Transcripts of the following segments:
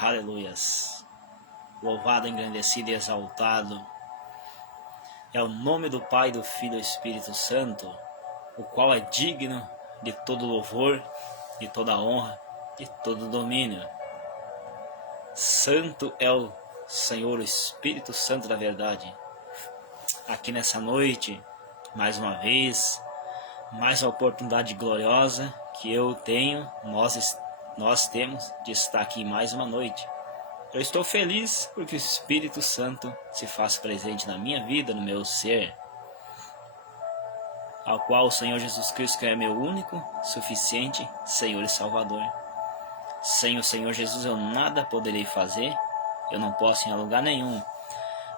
Aleluias. Louvado, engrandecido e exaltado é o nome do Pai, do Filho e do Espírito Santo, o qual é digno de todo louvor, de toda honra, de todo domínio. Santo é o Senhor, o Espírito Santo da verdade. Aqui nessa noite, mais uma vez, mais uma oportunidade gloriosa que eu tenho, nós temos de estar aqui mais uma noite. Eu estou feliz porque o Espírito Santo se faz presente na minha vida, no meu ser, ao qual o Senhor Jesus Cristo é meu único, suficiente Senhor e Salvador. Sem o Senhor Jesus eu nada poderei fazer, eu não posso ir a lugar nenhum.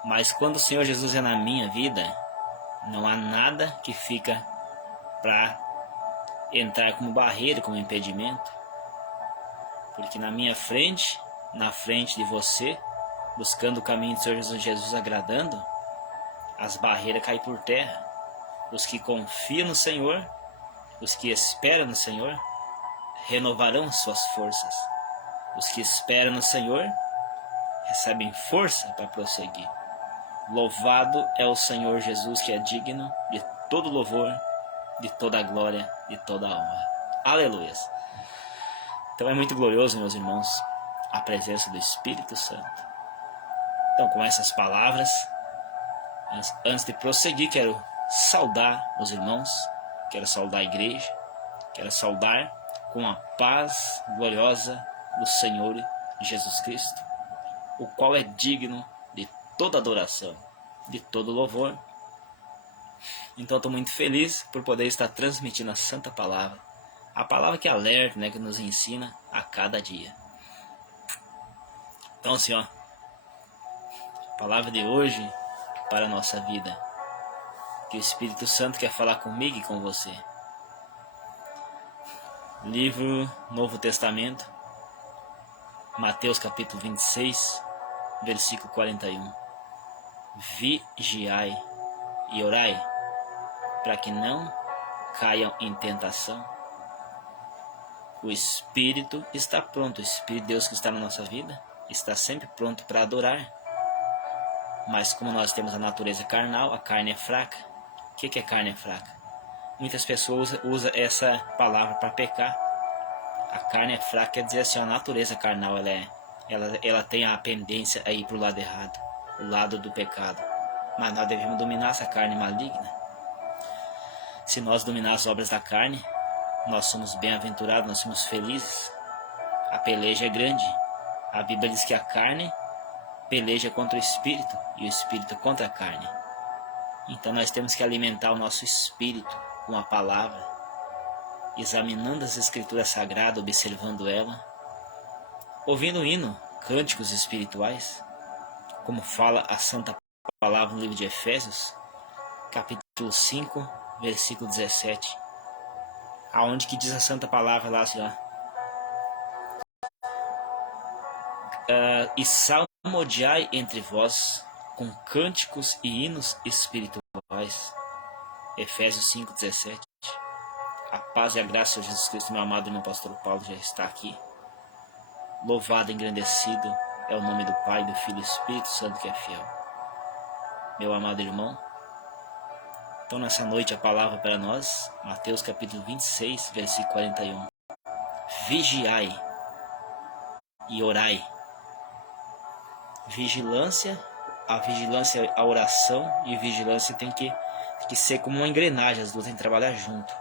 Mas quando o Senhor Jesus é na minha vida, não há nada que fica para entrar como barreira, como impedimento. Porque na minha frente, na frente de você, buscando o caminho do Senhor Jesus agradando, as barreiras caem por terra. Os que confiam no Senhor, os que esperam no Senhor, renovarão suas forças. Os que esperam no Senhor, recebem força para prosseguir. Louvado é o Senhor Jesus, que é digno de todo louvor, de toda glória, de toda honra. Aleluias. Então é muito glorioso, meus irmãos, a presença do Espírito Santo. Então, com essas palavras, antes de prosseguir, quero saudar os irmãos, quero saudar a igreja, quero saudar com a paz gloriosa do Senhor Jesus Cristo, o qual é digno de toda adoração, de todo louvor. Então estou muito feliz por poder estar transmitindo a Santa Palavra, a palavra que alerta, que nos ensina a cada dia. Então assim, a palavra de hoje para a nossa vida, que o Espírito Santo quer falar comigo e com você. Livro Novo Testamento, Mateus capítulo 26, versículo 41. Vigiai e orai, para que não caiam em tentação. O Espírito está pronto, o Espírito de Deus que está na nossa vida está sempre pronto para adorar. Mas como nós temos a natureza carnal, a carne é fraca. O que é carne fraca? Muitas pessoas usam essa palavra para pecar. A carne é fraca quer dizer assim, a natureza carnal ela tem a pendência a ir para o lado errado, o lado do pecado. Mas nós devemos dominar essa carne maligna. Se nós dominar as obras da carne, nós somos bem-aventurados, nós somos felizes. A peleja é grande. A Bíblia diz que a carne peleja contra o espírito e o espírito contra a carne. Então nós temos que alimentar o nosso espírito com a palavra, examinando as escrituras sagradas, observando ela, ouvindo hino, cânticos espirituais, como fala a Santa Palavra no livro de Efésios, capítulo 5, versículo 17, aonde que diz a Santa Palavra lá assim, e salmodiai entre vós com cânticos e hinos espirituais. Efésios 5, 17. A paz e a graça de Jesus Cristo, meu amado irmão pastor Paulo, já está aqui. Louvado e engrandecido é o nome do Pai, do Filho e do Espírito Santo, que é fiel. Meu amado irmão, então nessa noite a palavra para nós, Mateus capítulo 26, versículo 41. Vigiai e orai. Vigilância, a oração e vigilância tem que ser como uma engrenagem, as duas têm que trabalhar junto.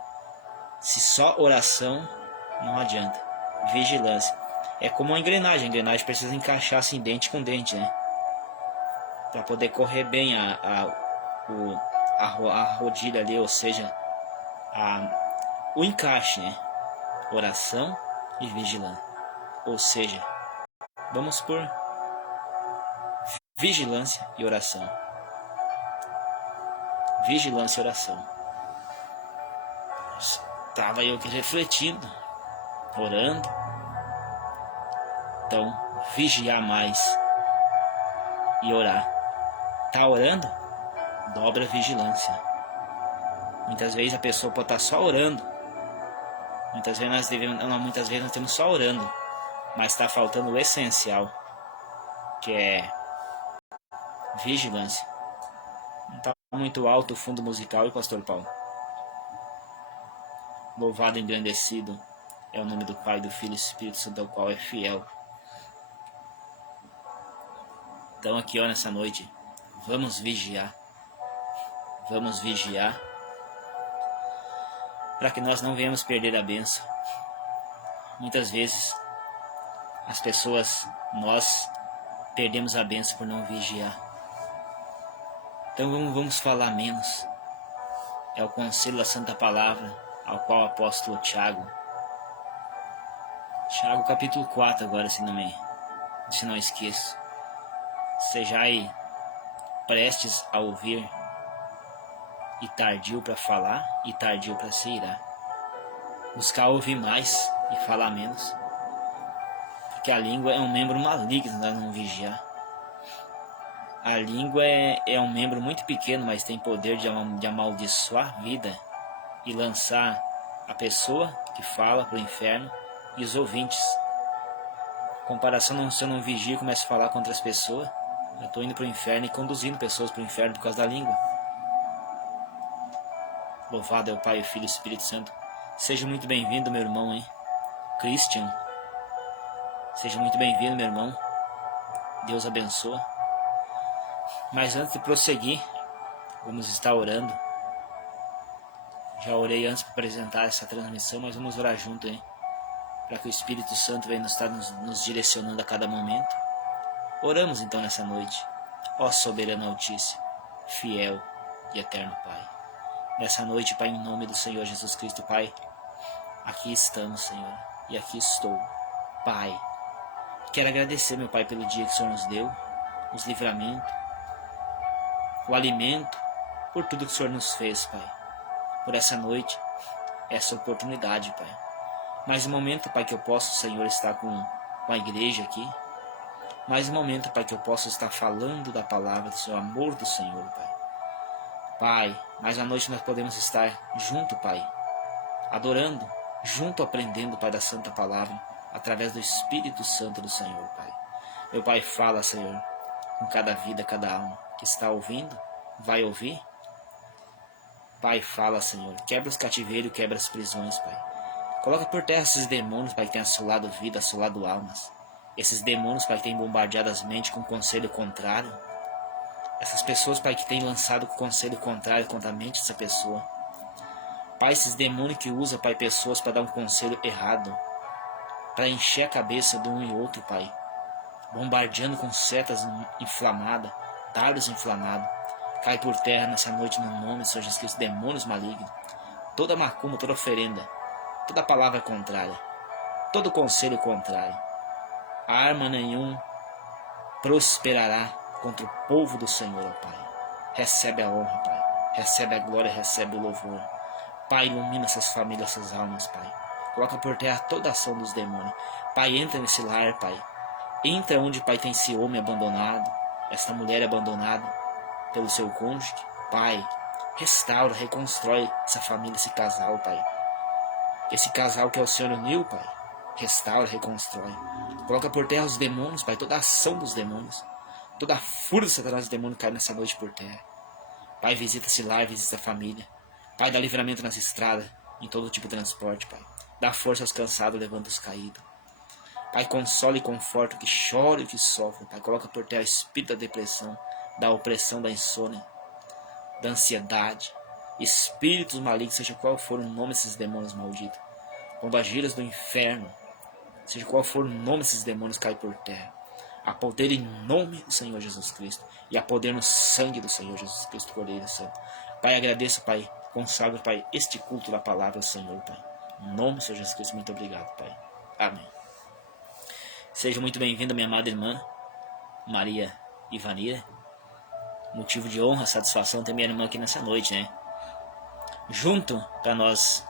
Se só oração, não adianta. Vigilância é como uma engrenagem. A engrenagem precisa encaixar assim, dente com dente, para poder correr bem a rodilha ali, ou seja, o encaixe, Oração e vigilância. Ou seja, vamos por vigilância e oração. Vigilância e oração. Estava eu aqui refletindo, orando. Então, vigiar mais e orar. Tá orando? Dobra a vigilância. Muitas vezes a pessoa pode estar só orando. Muitas vezes nós estamos só orando. mas está faltando o essencial, que é vigilância. Não está muito alto o fundo musical, e Pastor Paulo? Louvado e engrandecido é o nome do Pai, do Filho e do Espírito Santo, ao qual é fiel. Então aqui, ó, nessa noite, vamos vigiar. Vamos vigiar, para que nós não venhamos perder a bênção. Muitas vezes, as pessoas, nós perdemos a bênção por não vigiar. Então vamos falar menos. É o conselho da Santa Palavra, ao qual o apóstolo Tiago capítulo 4 agora, se não esqueço. Sejai prestes a ouvir, e tardio para falar, e tardio para se irar. Buscar ouvir mais e falar menos, porque a língua é um membro maligno, nós não vigiar. A língua é um membro muito pequeno, mas tem poder de amaldiçoar a vida e lançar a pessoa que fala para o inferno e os ouvintes. Comparação, se eu não vigio e começo a falar contra as pessoas, eu estou indo para o inferno e conduzindo pessoas para o inferno por causa da língua. Louvado é o Pai, o Filho e o Espírito Santo. Seja muito bem-vindo, meu irmão, hein? Christian. Seja muito bem-vindo, meu irmão. Deus abençoe. Mas antes de prosseguir, vamos estar orando. Já orei antes para apresentar essa transmissão, mas vamos orar junto, hein? Para que o Espírito Santo venha estar nos direcionando a cada momento. Oramos então nessa noite. Ó soberano Altíssimo, fiel e eterno Pai. Nessa noite, Pai, em nome do Senhor Jesus Cristo, Pai, aqui estamos, Senhor, e aqui estou, Pai. Quero agradecer, meu Pai, pelo dia que o Senhor nos deu, os livramentos, o alimento, por tudo que o Senhor nos fez, Pai. Por essa noite, essa oportunidade, Pai. Mais um momento, Pai, que eu posso, Senhor, estar com a igreja aqui. Mais um momento, Pai, que eu possa estar falando da palavra, do seu amor do Senhor, Pai. Pai, mais uma noite nós podemos estar junto, Pai, adorando, junto aprendendo, Pai, da Santa Palavra, através do Espírito Santo do Senhor, Pai. Meu Pai, fala, Senhor, com cada vida, cada alma que está ouvindo, vai ouvir. Pai, fala, Senhor, quebra os cativeiros, quebra as prisões, Pai. Coloca por terra esses demônios, Pai, que têm assolado vida, assolado almas. Esses demônios, Pai, que têm bombardeado as mentes com conselho contrário. Essas pessoas, Pai, que têm lançado o conselho contrário contra a mente dessa pessoa. Pai, esses demônios que usam, Pai, pessoas para dar um conselho errado, para encher a cabeça de um e outro, Pai, bombardeando com setas inflamadas, dardos inflamados. Cai por terra nessa noite no nome do Senhor Jesus Cristo, demônios malignos. Toda macumba, toda oferenda, toda palavra contrária, todo conselho contrário. Arma nenhum prosperará contra o povo do Senhor, ó Pai. Recebe a honra, Pai. Recebe a glória, recebe o louvor. Pai, ilumina essas famílias, essas almas, Pai. Coloca por terra toda a ação dos demônios. Pai, entra nesse lar, Pai. Entra onde, Pai, tem esse homem abandonado, esta mulher abandonada pelo seu cônjuge. Pai, restaura, reconstrói essa família, esse casal, Pai. Esse casal que é o Senhor uniu, Pai. Restaura, reconstrói. Coloca por terra os demônios, Pai. Toda a ação dos demônios. Toda a fúria do Satanás e do demônio cai nessa noite por terra. Pai, visita esse lar, visita a família. Pai, dá livramento nas estradas, em todo tipo de transporte, Pai. Dá força aos cansados, levanta os caídos. Pai, consola e conforta o que chora e o que sofre. Pai, coloca por terra o espírito da depressão, da opressão, da insônia, da ansiedade. Espíritos malignos, seja qual for o nome desses demônios malditos. Pombagiras do inferno, seja qual for o nome desses demônios, cai por terra. Há poder em nome do Senhor Jesus Cristo. E há poder no sangue do Senhor Jesus Cristo, Cordeiro Santo. Pai, agradeço, Pai. Consagra, Pai, este culto da palavra do Senhor, Pai. Em nome do Senhor Jesus Cristo, muito obrigado, Pai. Amém. Seja muito bem-vinda, minha amada irmã Maria Ivanira. Motivo de honra, satisfação ter minha irmã aqui nessa noite, né? Junto, para nós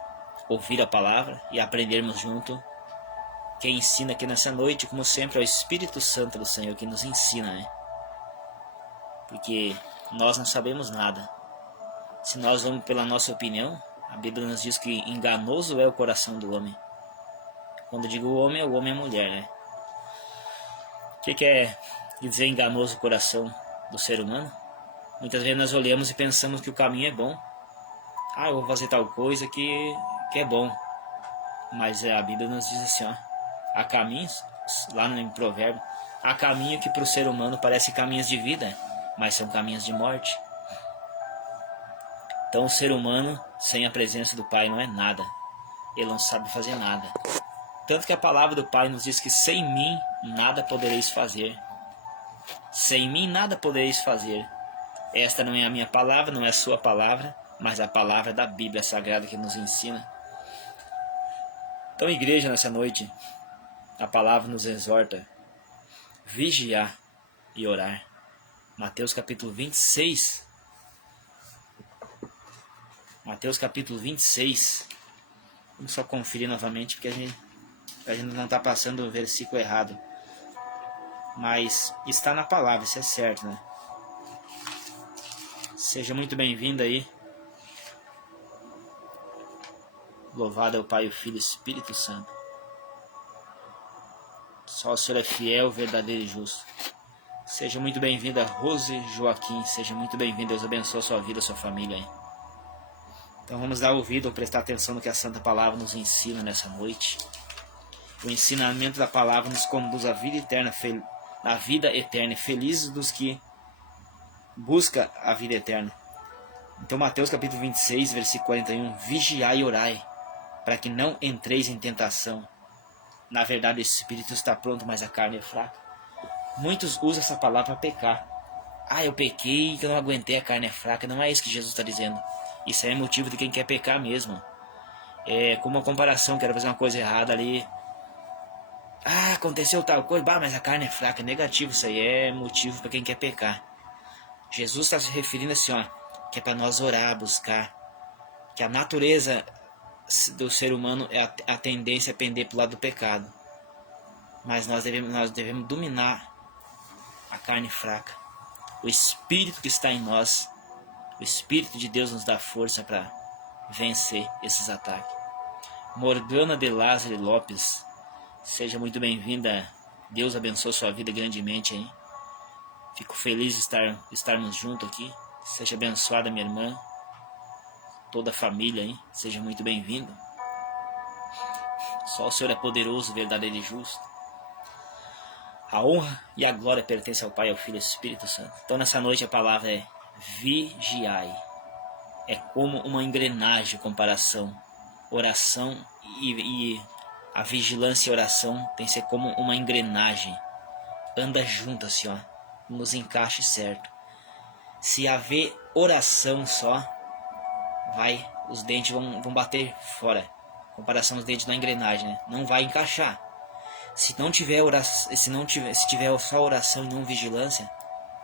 ouvir a palavra e aprendermos junto. Quem ensina aqui nessa noite, como sempre, é o Espírito Santo do Senhor que nos ensina, né? Porque nós não sabemos nada. Se nós vamos pela nossa opinião, a Bíblia nos diz que enganoso é o coração do homem. Quando eu digo o homem, é o homem e a mulher, né? que é dizer enganoso o coração do ser humano? Muitas vezes nós olhamos e pensamos que o caminho é bom. Eu vou fazer tal coisa que é bom. Mas a Bíblia nos diz assim, ó, há caminhos, lá no provérbio, há caminho que para o ser humano parece caminhos de vida, mas são caminhos de morte. Então o ser humano sem a presença do Pai não é nada. Ele não sabe fazer nada. Tanto que a palavra do Pai nos diz que sem mim nada podereis fazer. Sem mim nada podereis fazer. Esta não é a minha palavra, não é a sua palavra, mas a palavra da Bíblia Sagrada que nos ensina. Então, igreja, nessa noite, a palavra nos exorta: vigiar e orar. Mateus capítulo 26. Mateus capítulo 26. Vamos só conferir novamente, porque a gente não está passando o versículo errado. Mas está na palavra, isso é certo, né? Seja muito bem-vindo aí. Louvado é o Pai, o Filho e o Espírito Santo. Só o Senhor é fiel, verdadeiro e justo. Seja muito bem-vinda, Rose Joaquim. Seja muito bem-vindo. Deus abençoe a sua vida, a sua família aí. Então vamos dar ouvido, prestar atenção no que a Santa Palavra nos ensina nessa noite. O ensinamento da Palavra nos conduz à vida eterna, à vida eterna. Felizes dos que buscam a vida eterna. Então Mateus capítulo 26, versículo 41. Vigiai e orai, para que não entreis em tentação. Na verdade o espírito está pronto, mas a carne é fraca. Muitos usam essa palavra para pecar. Eu pequei, que eu não aguentei, a carne é fraca. Não é isso que Jesus está dizendo. Isso aí é motivo de quem quer pecar mesmo. É como uma comparação, quero fazer uma coisa errada ali. Aconteceu tal coisa, mas a carne é fraca. Negativo, isso aí é motivo para quem quer pecar. Jesus está se referindo assim, ó, que é para nós orar, buscar. Que a natureza do ser humano é a tendência a pender para o lado do pecado. Mas nós devemos dominar a carne fraca. O Espírito que está em nós, o Espírito de Deus nos dá força para vencer esses ataques. Morgana de Lázaro Lopes, seja muito bem-vinda. Deus abençoe sua vida grandemente aí. Fico feliz de estarmos juntos aqui. Seja abençoada, minha irmã. Toda a família aí, seja muito bem-vindo. Só o Senhor é poderoso, verdadeiro e justo. A honra e a glória pertencem ao Pai, ao Filho e ao Espírito Santo. Então nessa noite a palavra é vigiai. É como uma engrenagem, comparação. Oração e a vigilância e a oração tem que ser como uma engrenagem. Anda junto assim, ó, nos encaixes certo. Se haver oração só, os dentes vão bater fora. Comparação dos dentes da engrenagem, né? Não vai encaixar. Se tiver só oração e não vigilância,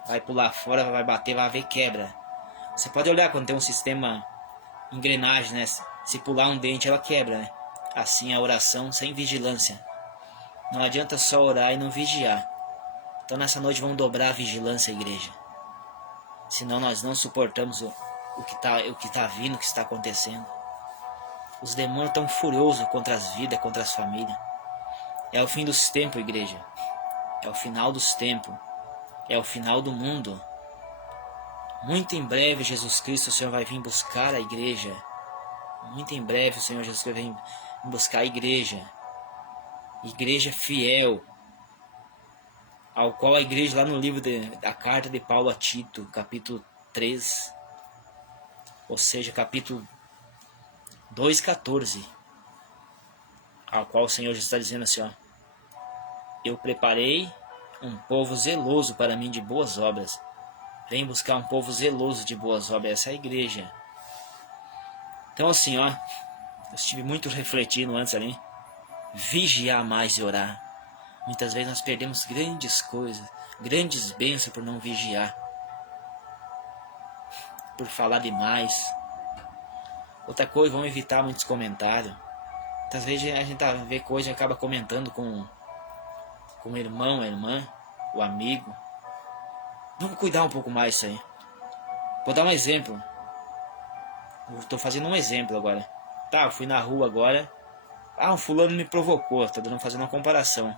vai pular fora, vai bater, vai haver quebra. Você pode olhar quando tem um sistema engrenagem, né? Se pular um dente, ela quebra, né? Assim a oração sem vigilância. Não adianta só orar e não vigiar. Então nessa noite vamos dobrar a vigilância, igreja. Senão nós não suportamos o que tá vindo, o que está acontecendo. Os demônios estão furiosos contra as vidas, contra as famílias. É o fim dos tempos, igreja. É o final dos tempos. É o final do mundo. Muito em breve Jesus Cristo, o Senhor vai vir buscar a igreja. Muito em breve o Senhor Jesus Cristo vai vir buscar a igreja. Igreja fiel. Ao qual a igreja, lá no livro da carta de Paulo a Tito, capítulo 3, ou seja, capítulo 2,14, ao qual o Senhor Jesus está dizendo assim, ó: eu preparei um povo zeloso para mim de boas obras. Vem buscar um povo zeloso de boas obras. Essa é a igreja. Então assim, ó, eu estive muito refletindo antes ali. Vigiar mais e orar. Muitas vezes nós perdemos grandes coisas, grandes bênçãos por não vigiar, por falar demais. Outra coisa, vamos evitar muitos comentários. Muitas vezes a gente vê coisa e acaba comentando com o irmão, a irmã, o amigo. Vamos cuidar um pouco mais disso aí. Vou dar um exemplo. Estou fazendo um exemplo agora. Eu fui na rua agora. Um fulano me provocou. Estou fazendo uma comparação.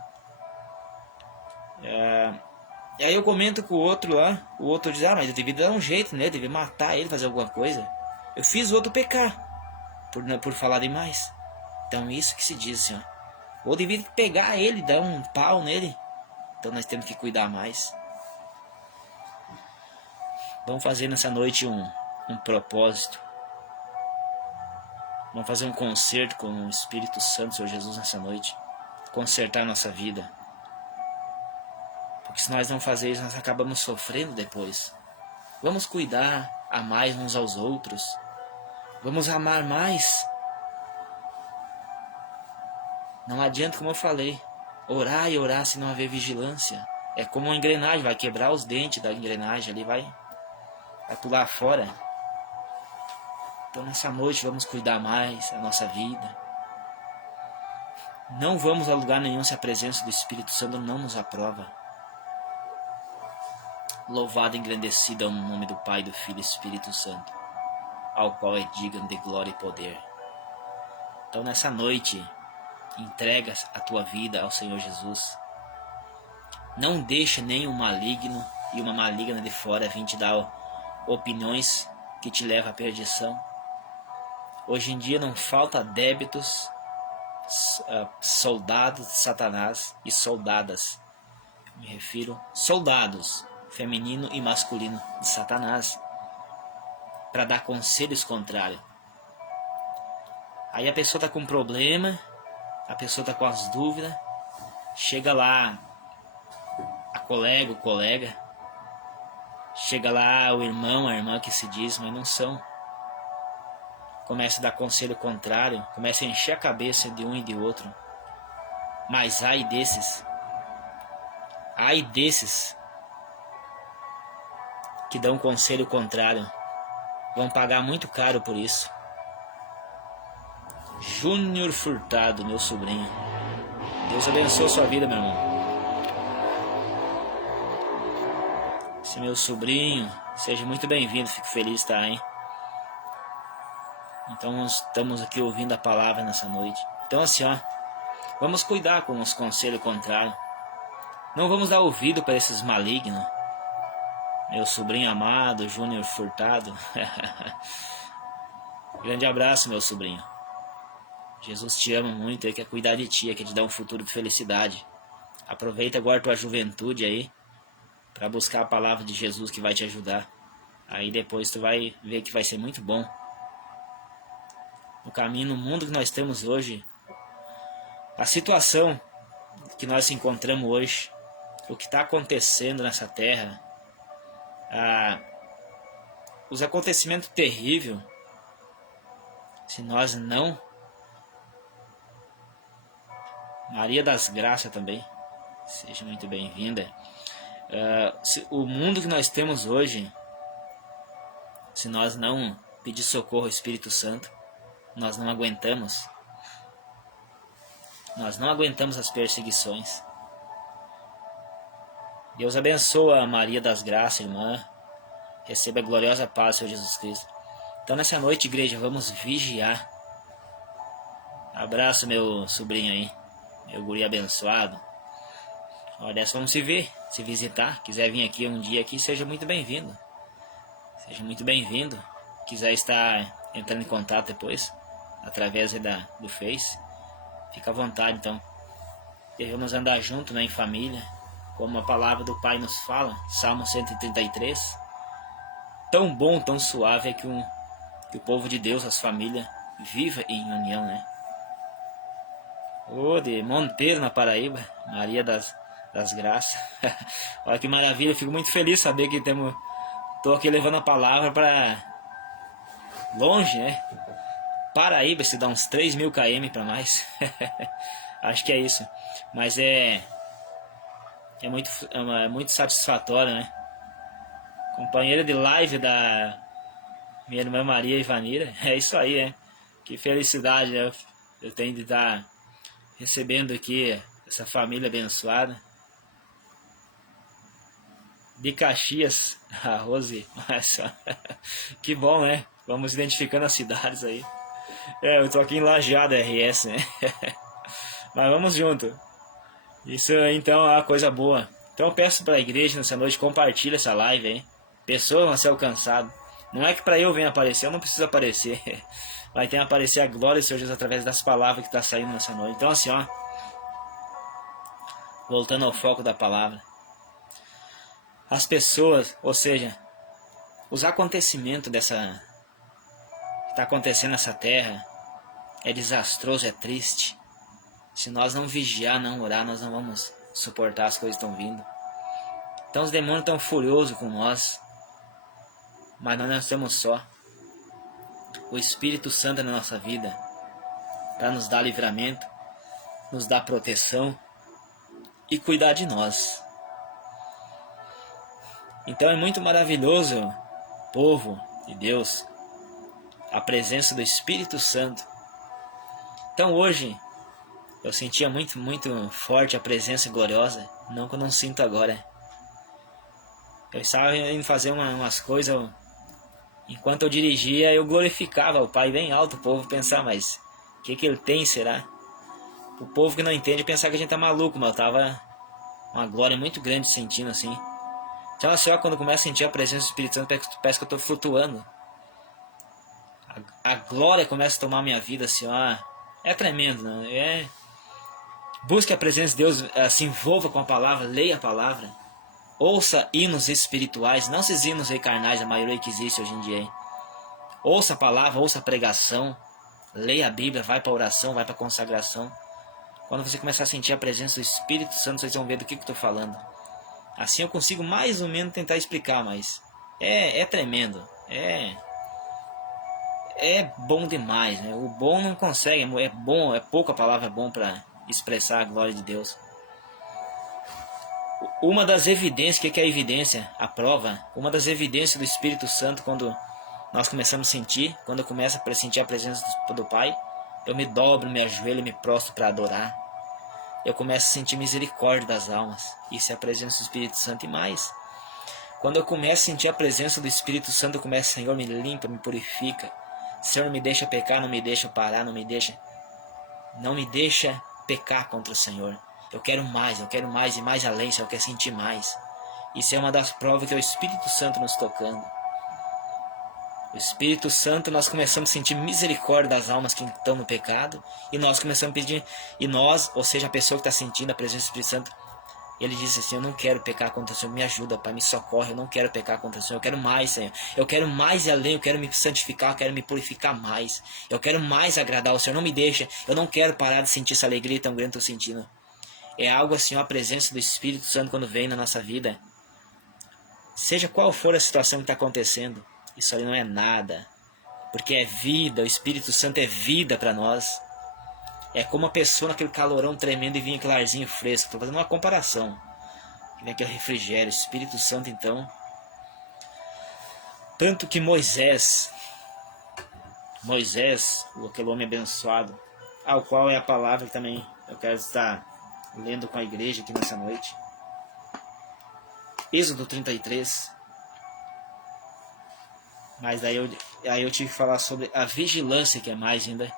E aí eu comento com o outro lá, o outro diz, mas eu devia dar um jeito, né? Eu devia matar ele, fazer alguma coisa. Eu fiz o outro pecar, por falar demais. Então isso que se diz assim, ó. Ou devia pegar ele, dar um pau nele. Então nós temos que cuidar mais. Vamos fazer nessa noite um propósito. Vamos fazer um concerto com o Espírito Santo, Senhor Jesus, nessa noite. Consertar a nossa vida. Porque se nós não fazermos, nós acabamos sofrendo depois. Vamos cuidar, amar uns aos outros. Vamos amar mais. Não adianta, como eu falei, orar e orar se não haver vigilância. É como uma engrenagem, vai quebrar os dentes da engrenagem ali, vai pular fora. Então nessa noite vamos cuidar mais da nossa vida. Não vamos a lugar nenhum se a presença do Espírito Santo não nos aprova. Louvado e engrandecido é o nome do Pai, do Filho e do Espírito Santo, ao qual é digno de glória e poder. Então nessa noite, entrega a tua vida ao Senhor Jesus. Não deixa nenhum maligno e uma maligna de fora vir te dar opiniões que te levam à perdição. Hoje em dia não falta débitos, soldados de Satanás e soldadas. Me refiro soldados, feminino e masculino de Satanás, para dar conselhos contrários. Aí a pessoa está com problema, a pessoa está com as dúvidas, chega lá a colega, o colega, chega lá o irmão, a irmã que se diz, mas não são. Começa a dar conselho contrário, começa a encher a cabeça de um e de outro. Mas ai desses que dão conselho contrário, vão pagar muito caro por isso. Júnior Furtado, meu sobrinho, Deus abençoe a sua vida, meu irmão. Esse meu sobrinho, seja muito bem-vindo, fico feliz, tá, hein? Então nós estamos aqui ouvindo a palavra nessa noite. Então assim, ó, vamos cuidar com os conselhos contrários. Não vamos dar ouvido para esses malignos. Meu sobrinho amado, Júnior Furtado. Grande abraço, meu sobrinho. Jesus te ama muito, Ele quer cuidar de ti, Ele quer te dar um futuro de felicidade. Aproveita agora a tua juventude aí, para buscar a palavra de Jesus que vai te ajudar. Aí depois tu vai ver que vai ser muito bom. No caminho, no mundo que nós temos hoje, a situação que nós se encontramos hoje, o que está acontecendo nessa terra, os acontecimentos terríveis, se nós não... Maria das Graças também, seja muito bem-vinda. O mundo que nós temos hoje, se nós não pedir socorro ao Espírito Santo, nós não aguentamos. Nós não aguentamos as perseguições. Deus abençoa a Maria das Graças, irmã. Receba a gloriosa paz, Senhor Jesus Cristo. Então nessa noite, igreja, vamos vigiar. Abraço, meu sobrinho aí, meu guri abençoado. Olha, vamos se ver, se visitar. Quiser vir aqui um dia aqui, seja muito bem-vindo. Seja muito bem-vindo. Quiser estar entrando em contato depois, através do Face, fica à vontade. Então devemos andar junto, né, em família, como a palavra do Pai nos fala, Salmo 133. Tão bom, tão suave é que o povo de Deus, as famílias, viva em união, né? De Monteiro, na Paraíba, Maria das Graças. Olha que maravilha, eu fico muito feliz de saber que estou aqui levando a palavra para longe, né? Paraíba, se dá uns 3.000 km para mais. Acho que é isso. Mas é muito satisfatório, né? Companheira de live da minha irmã Maria Ivanira. É isso aí, né? Que felicidade, né? Eu tenho de estar recebendo aqui essa família abençoada. De Caxias, a Rose. Nossa, que bom, né? Vamos identificando as cidades aí. Eu tô aqui em Lajeado, RS, né? Mas vamos junto. Isso então é uma coisa boa. Então eu peço para a igreja nessa noite, compartilha essa live aí. Pessoas vão ser alcançadas. Não é que para eu venha aparecer, eu não preciso aparecer. Vai ter que aparecer a glória do Senhor Jesus através das palavras que está saindo nessa noite. Então assim, ó, voltando ao foco da palavra. As pessoas, ou seja, os acontecimentos que está acontecendo nessa terra, é desastroso, é triste. Se nós não vigiar, não orar, nós não vamos suportar as coisas que estão vindo. Então os demônios estão furiosos com nós, mas nós não estamos só. O Espírito Santo na nossa vida, para nos dar livramento, nos dar proteção e cuidar de nós. Então é muito maravilhoso, povo de Deus, a presença do Espírito Santo. Então hoje eu sentia muito forte a presença gloriosa, não que eu não sinto agora. Eu estava indo fazer umas coisas, enquanto eu dirigia eu glorificava o Pai bem alto. O povo pensar, mas o que ele tem, será? O povo que não entende pensar que a gente tá maluco, mas eu tava uma glória muito grande sentindo assim. Então assim, ó, quando eu começo a sentir a presença do Espírito Santo, parece que eu tô flutuando. A glória começa a tomar minha vida assim, ó. É tremendo, né? Busque a presença de Deus, se envolva com a palavra, leia a palavra. Ouça hinos espirituais, não esses hinos aí carnais, a maioria que existe hoje em dia. Hein? Ouça a palavra, ouça a pregação, leia a Bíblia, vai para a oração, vai para a consagração. Quando você começar a sentir a presença do Espírito Santo, vocês vão ver do que eu estou falando. Assim eu consigo mais ou menos tentar explicar, mas é tremendo, é bom demais, né? O bom não consegue, é bom, é pouca palavra bom para expressar a glória de Deus. Uma das evidências, o que é a evidência? A prova. Uma das evidências do Espírito Santo, quando nós começamos a sentir, quando eu começo a sentir a presença do Pai, eu me dobro, me ajoelho, me prostro para adorar. Eu começo a sentir misericórdia das almas. Isso é a presença do Espírito Santo e mais. Quando eu começo a sentir a presença do Espírito Santo, eu começo, Senhor, me limpa, me purifica. Senhor, não me deixa pecar, não me deixa parar, não me deixa pecar contra o Senhor. Eu quero mais e mais além, Senhor, eu quero sentir mais. Isso é uma das provas que é o Espírito Santo nos tocando. O Espírito Santo, nós começamos a sentir misericórdia das almas que estão no pecado. E nós começamos a pedir, e nós, ou seja, a pessoa que está sentindo a presença do Espírito Santo, ele disse assim, eu não quero pecar contra o Senhor, me ajuda, Pai, me socorre, eu não quero pecar contra o Senhor, eu quero mais, Senhor. Eu quero mais e além, eu quero me santificar, eu quero me purificar mais. Eu quero mais agradar ao Senhor, não me deixa, eu não quero parar de sentir essa alegria tão grande que eu estou sentindo. É algo assim, a presença do Espírito Santo quando vem na nossa vida. Seja qual for a situação que está acontecendo, isso ali não é nada. Porque é vida, o Espírito Santo é vida para nós. É como uma pessoa naquele calorão tremendo e vinha aquele arzinho fresco. Estou fazendo uma comparação. E vem aquele refrigério, o Espírito Santo então. Tanto que Moisés, aquele homem abençoado, ao qual é a palavra que também eu quero estar lendo com a igreja aqui nessa noite. Êxodo 33. Mas aí eu tive que falar sobre a vigilância, que é mais ainda,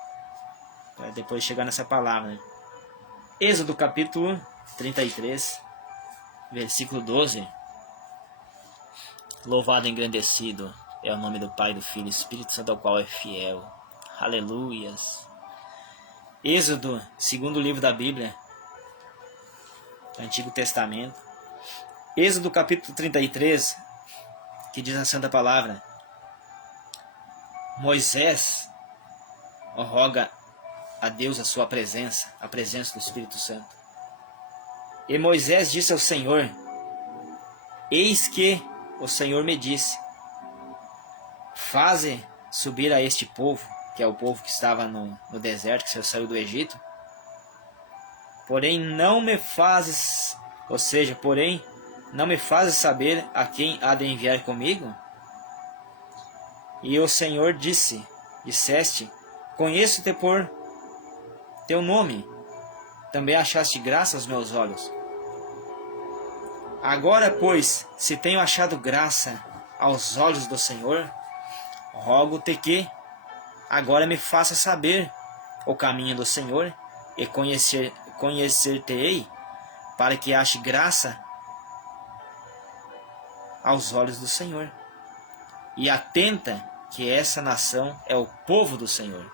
para depois chegar nessa palavra, né? Êxodo capítulo 33, versículo 12. Louvado e engrandecido é o nome do Pai, do Filho e do Espírito Santo, ao qual é fiel. Aleluias. Êxodo, segundo livro da Bíblia, Antigo Testamento. Êxodo capítulo 33, que diz a santa palavra: Moisés roga a Deus a sua presença, a presença do Espírito Santo. E Moisés disse ao Senhor: eis que o Senhor me disse, faze subir a este povo, que é o povo que estava no deserto, que saiu do Egito. Porém não me fazes, não me fazes saber a quem há de enviar comigo? E o Senhor disseste, conheço-te por teu nome, também achaste graça aos meus olhos. Agora, pois, se tenho achado graça aos olhos do Senhor, rogo-te que agora me faça saber o caminho do Senhor, e conhecer-te-ei, para que ache graça aos olhos do Senhor. E atenta que essa nação é o povo do Senhor.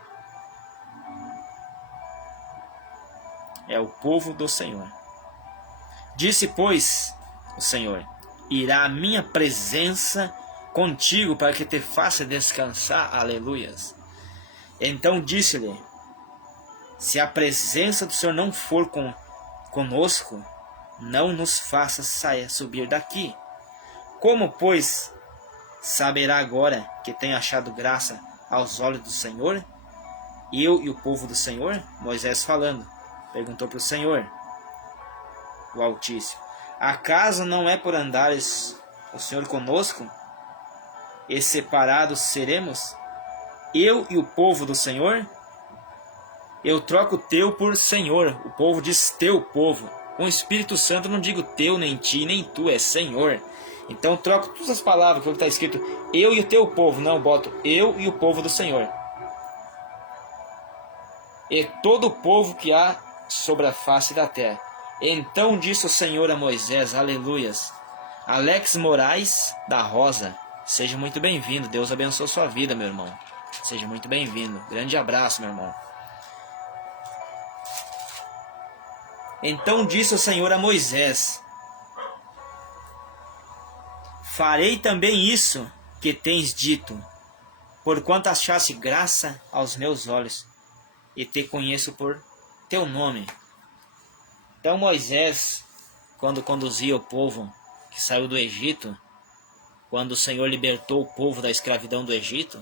É o povo do Senhor. Disse, pois, o Senhor: irá a minha presença contigo para que te faça descansar. Aleluias. Então disse-lhe: se a presença do Senhor não for conosco, não nos faça subir daqui. Como, pois, saberá agora que tenho achado graça aos olhos do Senhor, eu e o povo do Senhor? Moisés falando, perguntou para o Senhor, o Altíssimo: acaso não é por andares o Senhor conosco, e separados seremos, eu e o povo do Senhor? Eu troco teu por Senhor. O povo diz teu povo. Com o Espírito Santo não digo teu, nem ti, nem tu, é Senhor. Então troco todas as palavras que está escrito eu e o teu povo. Não, boto eu e o povo do Senhor. E todo o povo que há sobre a face da terra. Então disse o Senhor a Moisés, aleluias. Alex Moraes da Rosa, seja muito bem-vindo. Deus abençoe sua vida, meu irmão. Seja muito bem-vindo. Grande abraço, meu irmão. Então disse o Senhor a Moisés: farei também isso que tens dito, porquanto achaste graça aos meus olhos, e te conheço por teu nome. Então Moisés, quando conduzia o povo que saiu do Egito, quando o Senhor libertou o povo da escravidão do Egito,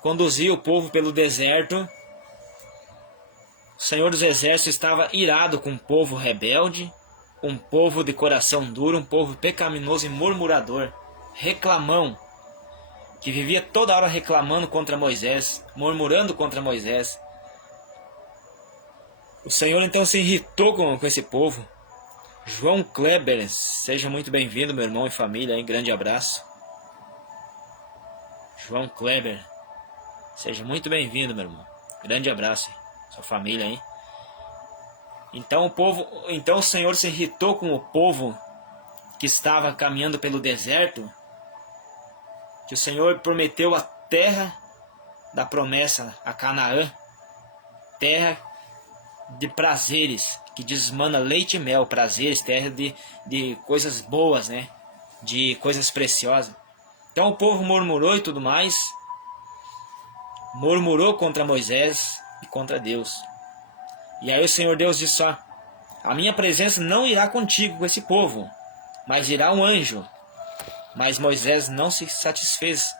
conduzia o povo pelo deserto. O Senhor dos Exércitos estava irado com um povo rebelde, um povo de coração duro, um povo pecaminoso e murmurador, reclamão, que vivia toda hora reclamando contra Moisés, murmurando contra Moisés. O Senhor então se irritou com esse povo. João Kleber, seja muito bem-vindo, meu irmão e família, hein? Grande abraço. João Kleber, seja muito bem-vindo, meu irmão. Grande abraço, sua família, hein? Então o Senhor se irritou com o povo que estava caminhando pelo deserto, que o Senhor prometeu a terra da promessa, a Canaã, terra de prazeres, que desmana leite e mel, prazeres, terra de coisas boas, né? De coisas preciosas. Então o povo murmurou e tudo mais, murmurou contra Moisés e contra Deus. E aí o Senhor Deus disse: ó, a minha presença não irá contigo com esse povo, mas irá um anjo. Mas Moisés não se satisfez,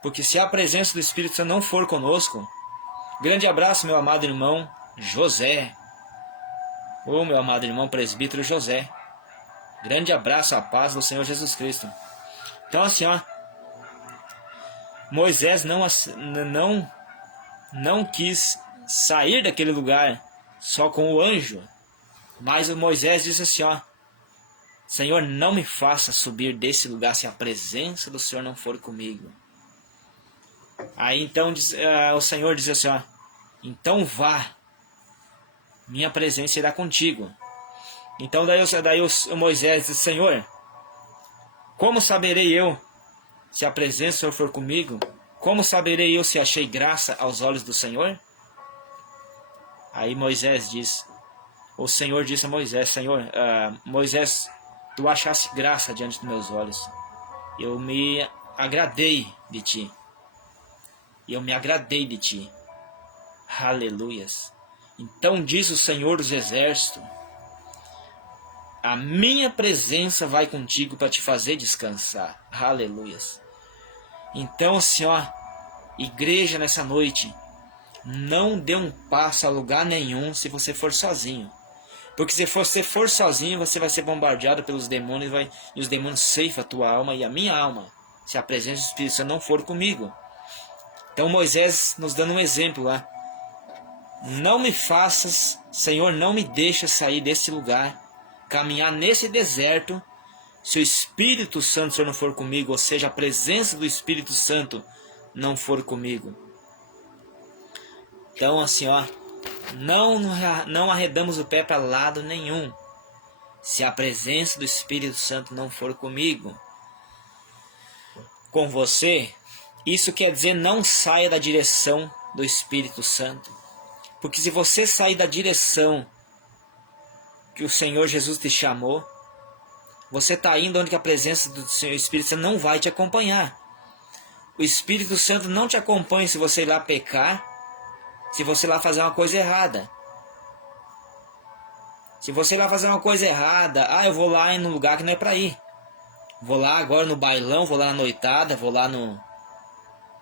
porque se a presença do Espírito Santo não for conosco... Grande abraço, meu amado irmão José. Ô, meu amado irmão presbítero José. Grande abraço, a paz do Senhor Jesus Cristo. Então assim, ó, Moisés não quis sair daquele lugar só com o anjo, mas o Moisés disse assim, ó: Senhor, não me faça subir desse lugar se a presença do Senhor não for comigo. Aí então o Senhor diz assim, ó: então vá, minha presença irá contigo. Então daí o Moisés disse: Senhor, como saberei eu se a presença do Senhor for comigo? Como saberei eu se achei graça aos olhos do Senhor? Aí Moisés diz, o Senhor disse a Moisés: Senhor, Moisés, tu achaste graça diante dos meus olhos. Eu me agradei de ti. Eu me agradei de ti. Aleluias. Então diz o Senhor dos Exércitos: a minha presença vai contigo para te fazer descansar. Aleluias. Então, Senhor, igreja, nessa noite, não dê um passo a lugar nenhum se você for sozinho. Porque se você for sozinho, você vai ser bombardeado pelos demônios, e os demônios ceifam a tua alma e a minha alma, se a presença do Espírito Santo não for comigo. Então Moisés nos dando um exemplo lá: não me faças, Senhor, não me deixa sair desse lugar, caminhar nesse deserto, se o Espírito Santo, Senhor, não for comigo, ou seja, a presença do Espírito Santo não for comigo. Então assim, ó, não arredamos o pé para lado nenhum. se a presença do Espírito Santo não for comigo, com você, isso quer dizer não saia da direção do Espírito Santo. Porque se você sair da direção que o Senhor Jesus te chamou, você está indo onde que a presença do Senhor Espírito Santo não vai te acompanhar. O Espírito Santo não te acompanha se você ir lá pecar, se você ir lá fazer uma coisa errada. Se você ir lá fazer uma coisa errada, eu vou lá no lugar que não é para ir. Vou lá agora no bailão, vou lá na noitada, vou lá no...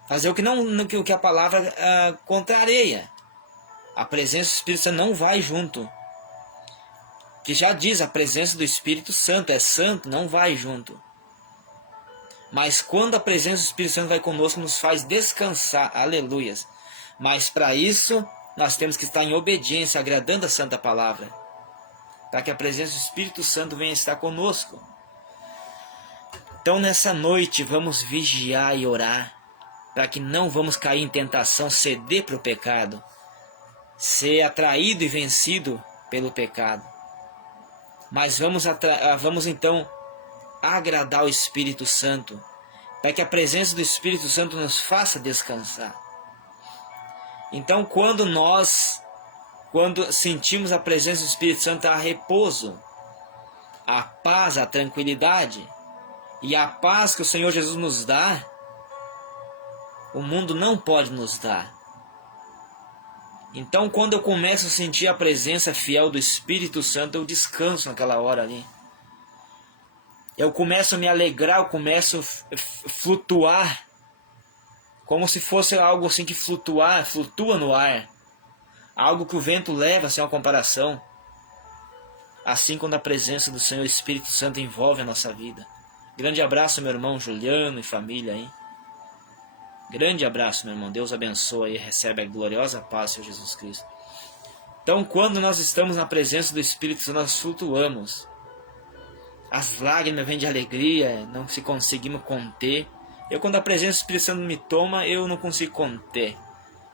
fazer o que, o que a palavra contraria. A presença do Espírito Santo não vai junto. Que já diz, a presença do Espírito Santo é santo, não vai junto. Mas quando a presença do Espírito Santo vai conosco, nos faz descansar, aleluias. Mas para isso, nós temos que estar em obediência, agradando a santa palavra, para que a presença do Espírito Santo venha estar conosco. Então nessa noite vamos vigiar e orar, para que não vamos cair em tentação, ceder para o pecado, ser atraído e vencido pelo pecado. Mas vamos então agradar o Espírito Santo, para que a presença do Espírito Santo nos faça descansar. Então quando sentimos a presença do Espírito Santo, há repouso, a paz, a tranquilidade. E a paz que o Senhor Jesus nos dá, o mundo não pode nos dar. Então quando eu começo a sentir a presença fiel do Espírito Santo, eu descanso naquela hora ali. Eu começo a me alegrar, eu começo a flutuar, como se fosse algo assim que flutua no ar. Algo que o vento leva, sem uma comparação. Assim quando a presença do Senhor Espírito Santo envolve a nossa vida. Grande abraço, meu irmão Juliano e família aí. Grande abraço, meu irmão. Deus abençoe e recebe a gloriosa paz, Senhor Jesus Cristo. Então, quando nós estamos na presença do Espírito Santo, nós flutuamos. As lágrimas vêm de alegria, não se conseguimos conter. Quando a presença do Espírito Santo me toma, eu não consigo conter.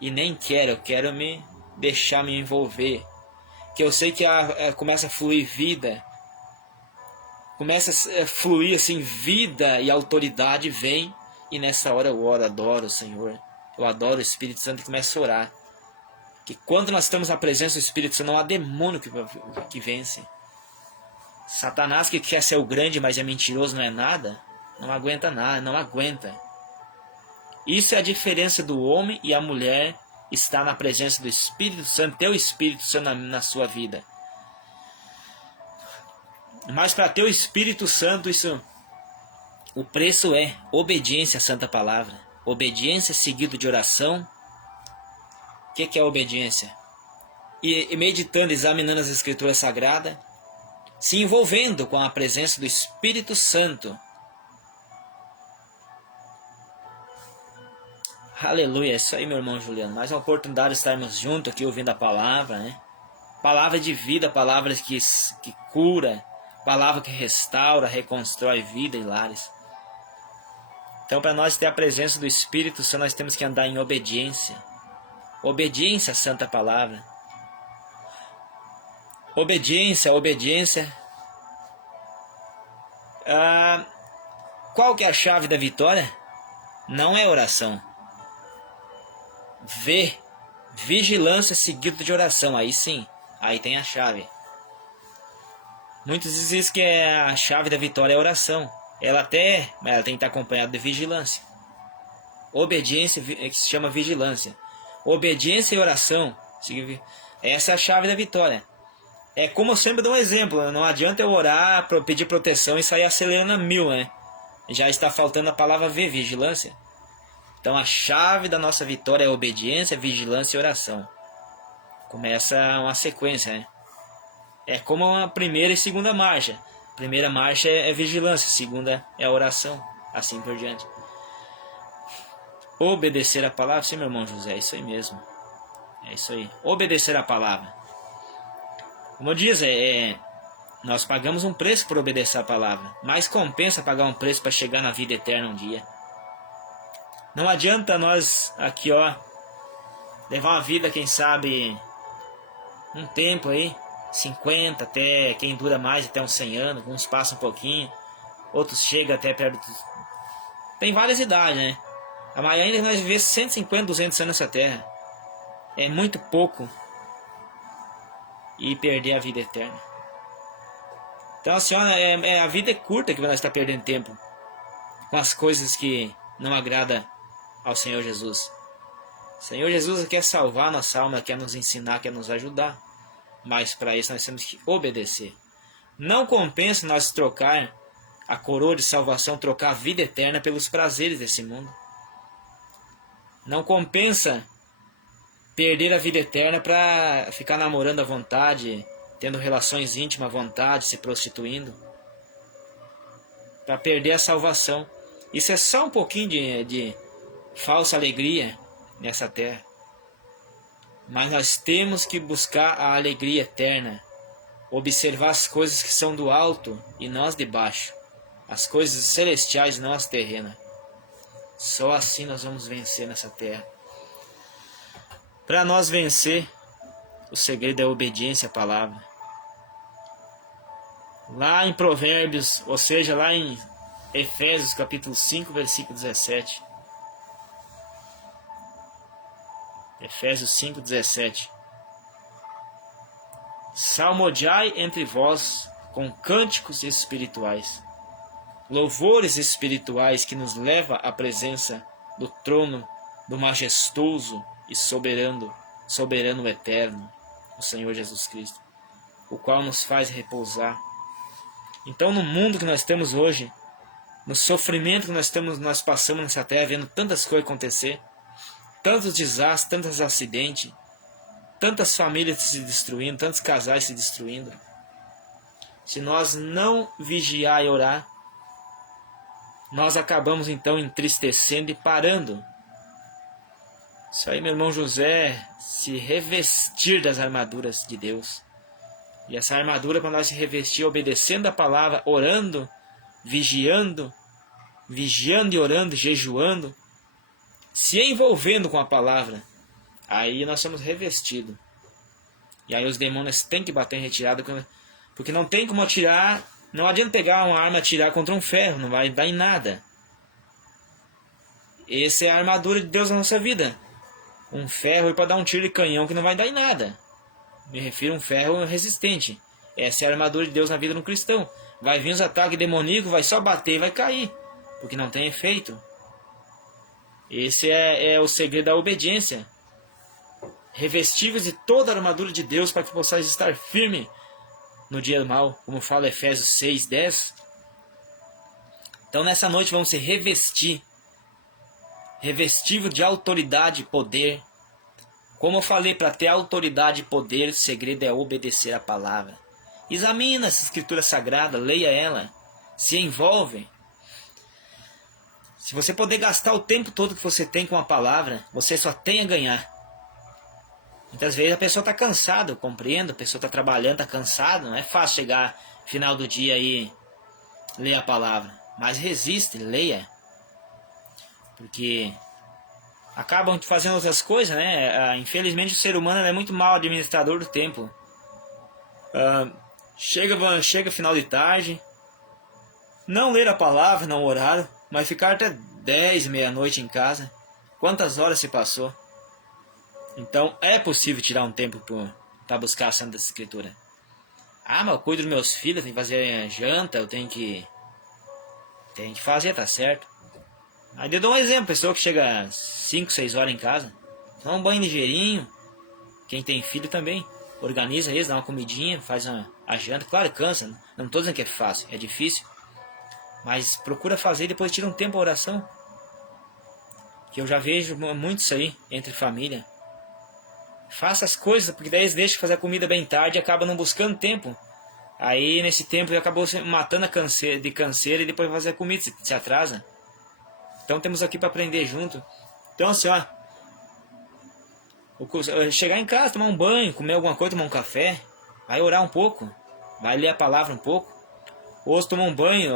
E nem quero, eu quero me deixar me envolver. Que eu sei que começa a fluir vida. Começa a fluir assim, vida e autoridade vem. E nessa hora eu oro, adoro o Senhor. Eu adoro o Espírito Santo e começo a orar. Que quando nós estamos na presença do Espírito Santo, não há demônio que vence. Satanás, que quer ser o grande, mas é mentiroso, não é nada, não aguenta nada, não aguenta. Isso é a diferença do homem e a mulher estar na presença do Espírito Santo, ter o Espírito Santo na sua vida. Mas para ter o Espírito Santo, o preço é obediência à santa palavra. Obediência seguido de oração. O que é obediência? E meditando, examinando as Escrituras Sagradas, se envolvendo com a presença do Espírito Santo. Aleluia, é isso aí, meu irmão Juliano. Mais uma oportunidade de estarmos juntos aqui ouvindo a palavra, né? Palavra de vida, palavra que cura, palavra que restaura, reconstrói vida e lares. Então, para nós ter a presença do Espírito Santo, nós temos que andar em obediência. Obediência à santa palavra. Obediência. Qual que é a chave da vitória? Não é oração. Vigilância seguida de oração. Aí sim, aí tem a chave. Muitos dizem que a chave da vitória é a oração. Ela tem que estar acompanhada de vigilância. Obediência que se chama vigilância. Obediência e oração. Essa é a chave da vitória. É como eu sempre dou um exemplo. Não adianta eu orar, pedir proteção e sair acelerando a 1000, né? Já está faltando a palavra vigilância. Então a chave da nossa vitória é obediência, vigilância e oração. Começa uma sequência, né? É como a primeira e segunda marcha. A primeira marcha é vigilância, a segunda é a oração. Assim por diante. Obedecer a palavra, sim, meu irmão José, é isso aí mesmo. É isso aí. Obedecer a palavra. Como diz, nós pagamos um preço por obedecer a palavra. Mas compensa pagar um preço para chegar na vida eterna um dia. Não adianta nós aqui, levar uma vida, quem sabe, um tempo aí, 50, até quem dura mais, até uns 100 anos, uns passam um pouquinho, outros chegam até perto dos... Tem várias idades, né? A maioria ainda nós vivemos 150, 200 anos nessa terra. É muito pouco. E perder a vida eterna. Então assim, a vida é curta que nós está perdendo tempo com as coisas que não agradam ao Senhor Jesus. O Senhor Jesus quer salvar a nossa alma, quer nos ensinar, quer nos ajudar. Mas para isso nós temos que obedecer. Não compensa nós trocar a coroa de salvação, trocar a vida eterna pelos prazeres desse mundo. Não compensa perder a vida eterna para ficar namorando à vontade, tendo relações íntimas à vontade, se prostituindo. Para perder a salvação. Isso é só um pouquinho de falsa alegria nessa terra. Mas nós temos que buscar a alegria eterna. Observar as coisas que são do alto e nós de baixo. As coisas celestiais e não as terrenas. Só assim nós vamos vencer nessa terra. Para nós vencer, o segredo é a obediência à palavra. Lá em Provérbios, ou seja, lá em Efésios capítulo 5, versículo 17. Efésios 5, 17. Salmodiai entre vós com cânticos espirituais, louvores espirituais que nos leva à presença do trono do majestoso e soberano eterno, o Senhor Jesus Cristo, o qual nos faz repousar. Então, no mundo que nós temos hoje, no sofrimento que nós passamos nessa terra, vendo tantas coisas acontecer, tantos desastres, tantos acidentes, tantas famílias se destruindo, tantos casais se destruindo. Se nós não vigiar e orar, nós acabamos então entristecendo e parando. Isso aí, meu irmão José, se revestir das armaduras de Deus. E essa armadura para nós se revestir obedecendo a palavra, orando, vigiando e orando, jejuando, se envolvendo com a palavra. Aí nós somos revestidos. E aí os demônios têm que bater em retirada, porque não tem como atirar. Não adianta pegar uma arma e atirar contra um ferro, não vai dar em nada. Essa é a armadura de Deus na nossa vida. Um ferro para dar um tiro de canhão que não vai dar em nada. Me refiro a um ferro resistente. Essa é a armadura de Deus na vida de um cristão. Vai vir os ataques demoníacos, vai só bater e vai cair, porque não tem efeito. Esse é o segredo da obediência. Revestíveis de toda a armadura de Deus para que possais estar firme no dia do mal, como fala Efésios 6, 10. Então nessa noite vamos se revestir, revestido de autoridade e poder. Como eu falei, para ter autoridade e poder, o segredo é obedecer a palavra. Examina essa escritura sagrada, leia ela, se envolve. Se você poder gastar o tempo todo que você tem com a palavra, você só tem a ganhar. Muitas vezes a pessoa está cansada, eu compreendo, a pessoa está trabalhando, está cansada, não é fácil chegar no final do dia e ler a palavra. Mas resiste, leia. Porque acabam fazendo outras coisas, né? Infelizmente o ser humano é muito mal administrador do tempo. Chega final de tarde, não ler a palavra, não orar, mas ficar até 10, meia-noite em casa. Quantas horas se passou? Então é possível tirar um tempo para buscar a Santa Escritura. Mas eu cuido dos meus filhos, tenho que fazer janta, eu tenho que fazer, tá certo. Aí eu dou um exemplo, pessoa que chega 5, 6 horas em casa, dá um banho ligeirinho. Quem tem filho também, organiza eles, dá uma comidinha, faz a janta. Claro, cansa, não estou dizendo que é fácil, é difícil. Mas procura fazer e depois tira um tempo a oração. Que eu já vejo muito isso aí, entre família. Faça as coisas, porque daí eles deixam fazer a comida bem tarde e acabam não buscando tempo. Aí nesse tempo ele acabou matando de canseira e depois vai fazer a comida, se atrasa. Então temos aqui para aprender junto. Então assim, chegar em casa, tomar um banho, comer alguma coisa, tomar um café, vai orar um pouco, vai ler a palavra um pouco. Ou se tomar um banho,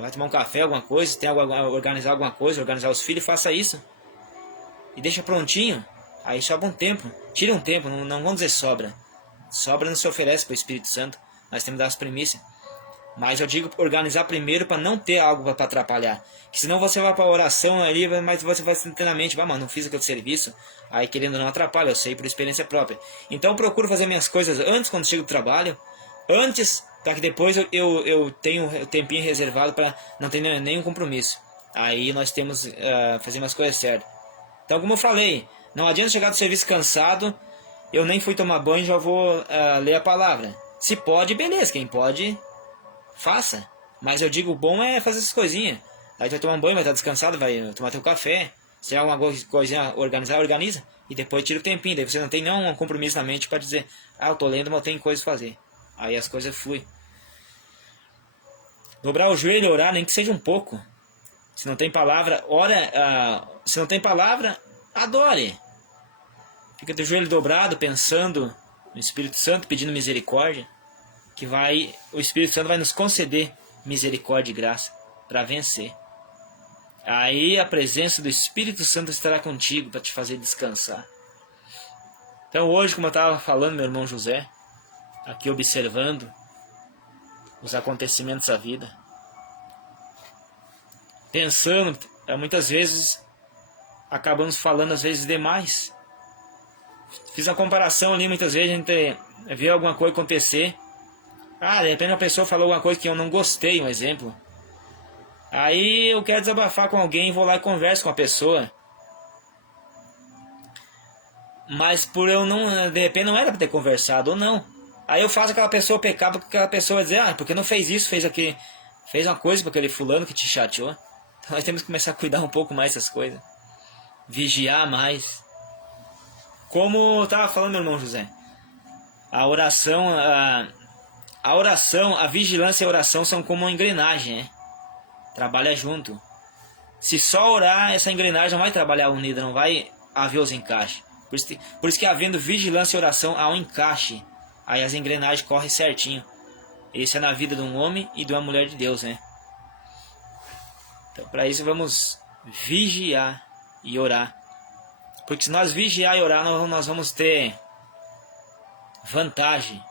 vai tomar um café, alguma coisa, tem organizar alguma coisa, organizar os filhos, faça isso. E deixa prontinho. Aí sobra um tempo, tira um tempo, não vamos dizer sobra. Sobra não se oferece para o Espírito Santo. Nós temos que dar as primícias. Mas eu digo organizar primeiro para não ter algo para atrapalhar. Que senão você vai para a oração ali, mas você vai sentir na mente, mano, não fiz aquele serviço. Aí querendo não atrapalha, eu sei por experiência própria. Então eu procuro fazer minhas coisas antes, quando chego do trabalho. Antes, para que depois eu tenha um tempinho reservado para não ter nenhum compromisso. Aí nós temos fazer as coisas certas. Então, como eu falei, não adianta chegar do serviço cansado, eu nem fui tomar banho, já vou ler a palavra. Se pode, beleza, quem pode, faça. Mas eu digo, o bom é fazer essas coisinhas. Aí tu vai tomar um banho, vai estar descansado, vai tomar teu café. Se é alguma coisinha organizar, organiza. E depois tira o tempinho, daí você não tem nenhum compromisso na mente para dizer, eu tô lendo, mas eu tenho coisa pra fazer. Aí as coisas fluem. Dobrar o joelho e orar, nem que seja um pouco. Se não tem palavra, ora. Se não tem palavra, adore. Fica de joelho dobrado, pensando no Espírito Santo, pedindo misericórdia. Que o Espírito Santo vai nos conceder misericórdia e graça para vencer. Aí a presença do Espírito Santo estará contigo para te fazer descansar. Então hoje, como eu estava falando, meu irmão José, aqui observando os acontecimentos da vida, pensando, muitas vezes acabamos falando às vezes demais. Fiz uma comparação ali, muitas vezes a gente vê alguma coisa acontecer. De repente uma pessoa falou alguma coisa que eu não gostei, um exemplo. Aí eu quero desabafar com alguém, vou lá e converso com a pessoa. Mas por eu não, de repente não era para ter conversado ou não. Aí eu faço aquela pessoa pecar porque aquela pessoa vai dizer, porque não fez isso, fez aquilo, fez uma coisa para aquele fulano que te chateou. Então nós temos que começar a cuidar um pouco mais dessas coisas. Vigiar mais. Como eu estava falando, meu irmão José, a oração, a vigilância e a oração são como uma engrenagem, né? Trabalha junto. Se só orar, essa engrenagem não vai trabalhar unida, não vai haver os encaixes. Por isso que havendo vigilância e oração, há um encaixe. Aí as engrenagens correm certinho. Isso é na vida de um homem e de uma mulher de Deus, né? Então, para isso vamos vigiar e orar. Porque se nós vigiar e orar, nós vamos ter vantagem.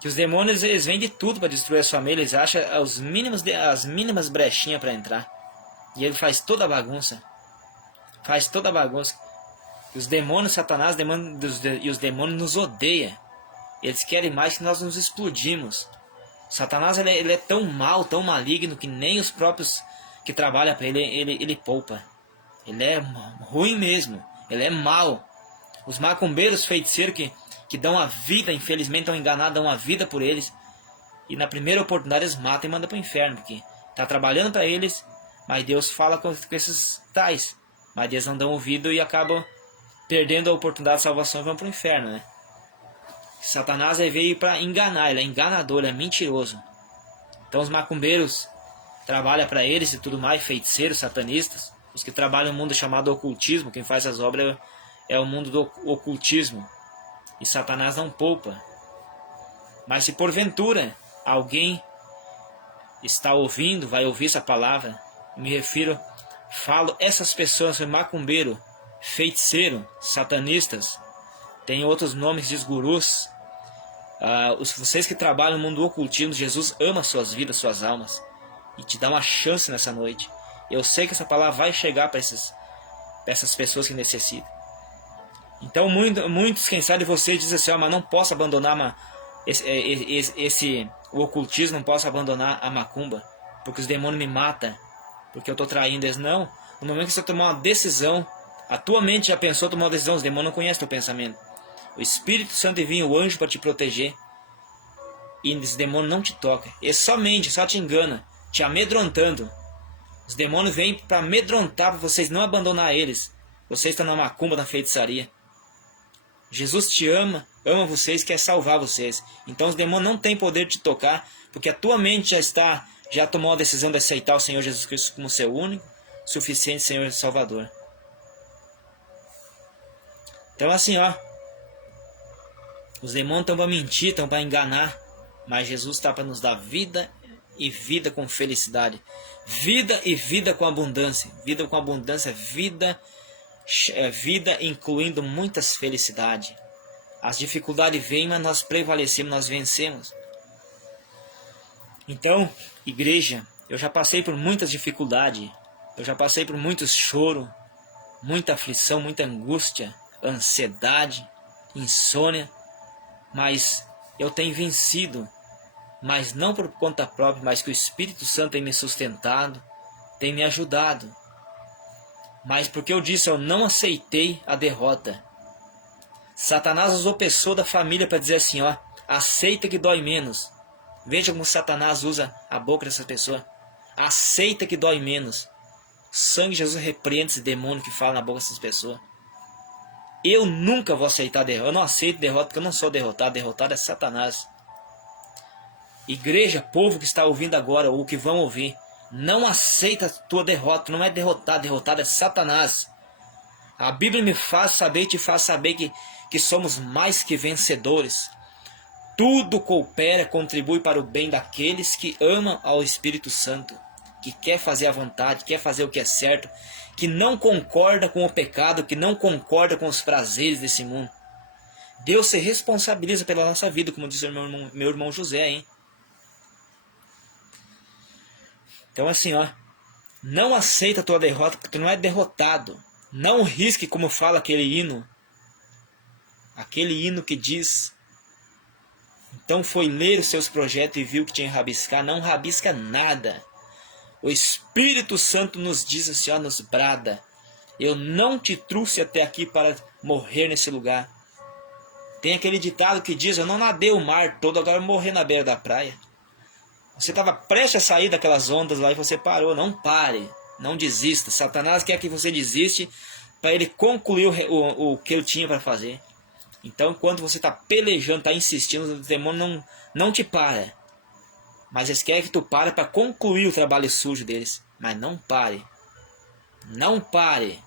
Que os demônios, eles vêm de tudo para destruir a sua família. Eles acham as mínimas brechinhas para entrar. E ele faz toda a bagunça. Faz toda a bagunça. Os demônios, Satanás e os demônios nos odeiam. Eles querem mais que nós nos explodimos. Satanás ele é tão mal, tão maligno, que nem os próprios que trabalham para ele poupa. Ele é ruim mesmo. Ele é mau. Os macumbeiros, feiticeiros que dão a vida, infelizmente estão enganados, dão a vida por eles. E na primeira oportunidade eles matam e mandam para o inferno. Porque está trabalhando para eles, mas Deus fala com esses tais. Mas eles não dão ouvido e acabam perdendo a oportunidade de salvação e vão para o inferno, né? Satanás veio para enganar, ele é enganador, ele é mentiroso. Então os macumbeiros trabalham para eles e tudo mais, feiticeiros, satanistas. Os que trabalham no mundo chamado ocultismo, quem faz as obras é o mundo do ocultismo. E Satanás não poupa. Mas se porventura alguém está ouvindo, vai ouvir essa palavra, falo essas pessoas, macumbeiro, feiticeiro, satanistas, tem outros nomes de gurus. Vocês que trabalham no mundo do ocultismo, Jesus ama suas vidas, suas almas, e te dá uma chance nessa noite. Eu sei que essa palavra vai chegar para essas pessoas que necessitam. Então muitos, quem sabe de vocês, dizem assim, mas não posso abandonar o ocultismo, não posso abandonar a macumba, porque os demônios me matam, porque eu estou traindo eles. Não, no momento que você tomar uma decisão, a tua mente já pensou, tomou uma decisão, os demônios não conhecem teu pensamento. O Espírito Santo envia o anjo para te proteger, e esse demônio não te toca. Ele somente, só te engana, te amedrontando. Os demônios vêm para amedrontar, para vocês não abandonar eles. Vocês estão na macumba, na feitiçaria. Jesus te ama vocês, quer salvar vocês. Então os demônios não têm poder de te tocar, porque a tua mente já tomou a decisão de aceitar o Senhor Jesus Cristo como seu único, suficiente Senhor e Salvador. Então assim, os demônios estão para mentir, estão para enganar, mas Jesus está para nos dar vida e vida com felicidade. Vida e vida com abundância. Vida com abundância, vida incluindo muitas felicidades. As dificuldades vêm, mas nós prevalecemos, nós vencemos. Então, igreja, eu já passei por muitas dificuldades, eu já passei por muito choro, muita aflição, muita angústia, ansiedade, insônia, mas eu tenho vencido, mas não por conta própria, mas que o Espírito Santo tem me sustentado, tem me ajudado. Mas porque eu disse, eu não aceitei a derrota. Satanás usou pessoa da família para dizer assim, ó, aceita que dói menos. Veja como Satanás usa a boca dessa pessoa. Aceita que dói menos. O sangue de Jesus repreende esse demônio que fala na boca dessas pessoas. Eu nunca vou aceitar derrota. Eu não aceito derrota porque eu não sou derrotado. Derrotado é Satanás. Igreja, povo que está ouvindo agora ou que vão ouvir, não aceita a tua derrota. Não é derrotado. Derrotado é Satanás. A Bíblia me faz saber e te faz saber que somos mais que vencedores. Tudo coopera, contribui para o bem daqueles que amam ao Espírito Santo, que quer fazer a vontade, quer fazer o que é certo, que não concorda com o pecado, que não concorda com os prazeres desse mundo. Deus se responsabiliza pela nossa vida, como diz o meu irmão José, hein? Então assim, ó, não aceita a tua derrota, porque tu não é derrotado. Não risque, como fala aquele hino que diz: então foi ler os seus projetos e viu que tinha que rabiscar. Não rabisca nada. O Espírito Santo nos diz assim, ó, nos brada: eu não te trouxe até aqui para morrer nesse lugar. Tem aquele ditado que diz: eu não nadei o mar todo, agora morrer na beira da praia. Você estava prestes a sair daquelas ondas lá e você parou. Não pare, não desista. Satanás quer que você desiste para ele concluir o que ele tinha para fazer. Então, quando você está pelejando, está insistindo, o demônio não te para. Mas eles querem que tu pare para concluir o trabalho sujo deles. Mas não pare. Não pare.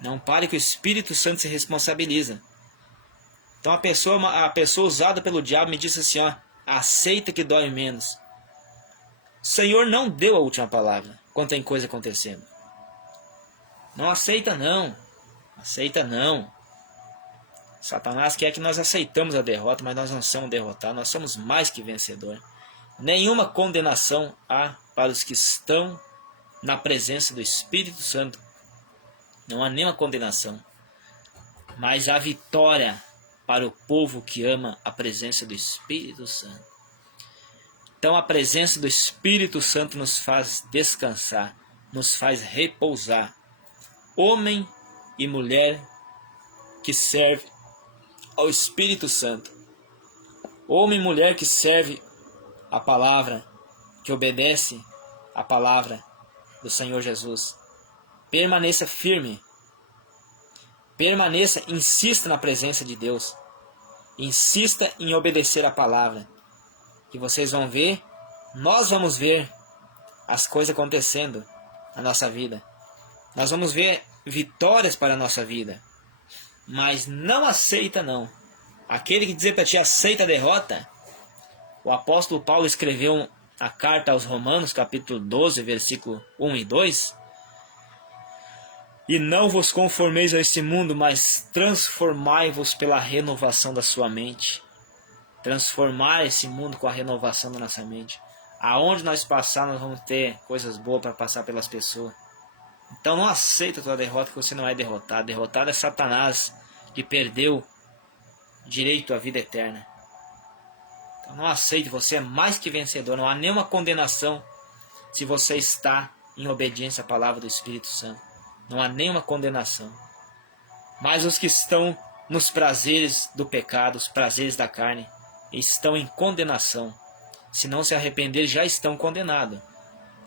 Não pare, que o Espírito Santo se responsabiliza. Então a pessoa usada pelo diabo me disse assim, ó, aceita que dói menos. O Senhor não deu a última palavra quando tem coisa acontecendo. Não aceita não. Aceita não. Satanás quer que nós aceitamos a derrota, mas nós não somos derrotados, nós somos mais que vencedores. Nenhuma condenação há para os que estão na presença do Espírito Santo. Não há nenhuma condenação, mas há vitória para o povo que ama a presença do Espírito Santo. Então a presença do Espírito Santo nos faz descansar, nos faz repousar. Homem e mulher que serve ao Espírito Santo. Homem e mulher que serve a palavra, que obedece a palavra do Senhor Jesus. Permaneça firme. Permaneça, insista na presença de Deus. Insista em obedecer a palavra. Que vocês vão ver, nós vamos ver as coisas acontecendo na nossa vida. Nós vamos ver vitórias para a nossa vida. Mas não aceita não. Aquele que dizer para ti aceita a derrota. O apóstolo Paulo escreveu a carta aos Romanos, capítulo 12, versículo 1 e 2. E não vos conformeis a este mundo, mas transformai-vos pela renovação da sua mente. Transformar esse mundo com a renovação da nossa mente. Aonde nós passar, nós vamos ter coisas boas para passar pelas pessoas. Então não aceita a tua derrota, que você não é derrotado. Derrotado é Satanás, que perdeu direito à vida eterna. Então não aceite, você é mais que vencedor. Não há nenhuma condenação se você está em obediência à palavra do Espírito Santo. Não há nenhuma condenação. Mas os que estão nos prazeres do pecado, os prazeres da carne, estão em condenação. Se não se arrepender, já estão condenados.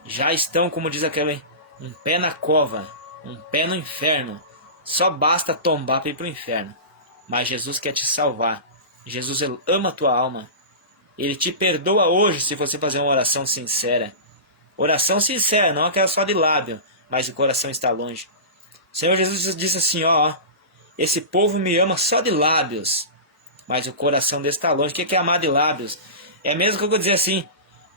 Já estão, como diz aquele, um pé na cova, um pé no inferno. Só basta tombar para ir para o inferno. Mas Jesus quer te salvar. Jesus, ele ama a tua alma. Ele te perdoa hoje se você fazer uma oração sincera. Oração sincera, não aquela só de lábio, mas o coração está longe. O Senhor Jesus disse assim, ó, esse povo me ama só de lábios, mas o coração dele está longe. O que é amar de lábios? É mesmo que eu vou dizer assim,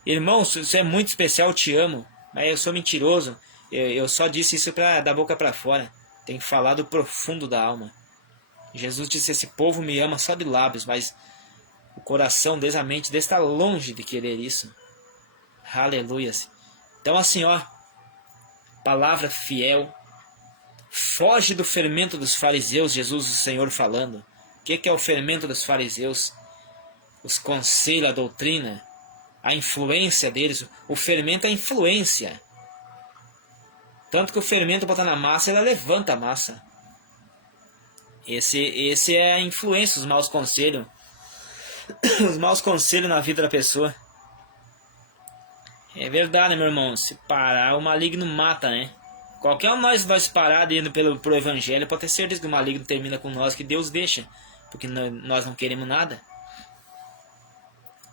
irmão, você é muito especial, eu te amo, mas eu sou mentiroso. Eu só disse isso da boca para fora. Tem que falar do profundo da alma. Jesus disse: esse povo me ama só de lábios, mas o coração deles, a mente deles está longe de querer isso. Aleluia. Então assim, ó, palavra fiel. Foge do fermento dos fariseus, Jesus o Senhor falando. O que é o fermento dos fariseus? Os conselhos, a doutrina, a influência deles. O fermento é a influência. Tanto que o fermento bota na massa, ela levanta a massa. Esse é a influência, os maus conselhos. Os maus conselhos na vida da pessoa. É verdade, meu irmão. Se parar, o maligno mata, né? Qualquer um de nós parar indo pro evangelho, pode ter certeza que o maligno termina com nós, que Deus deixa. Porque nós não queremos nada.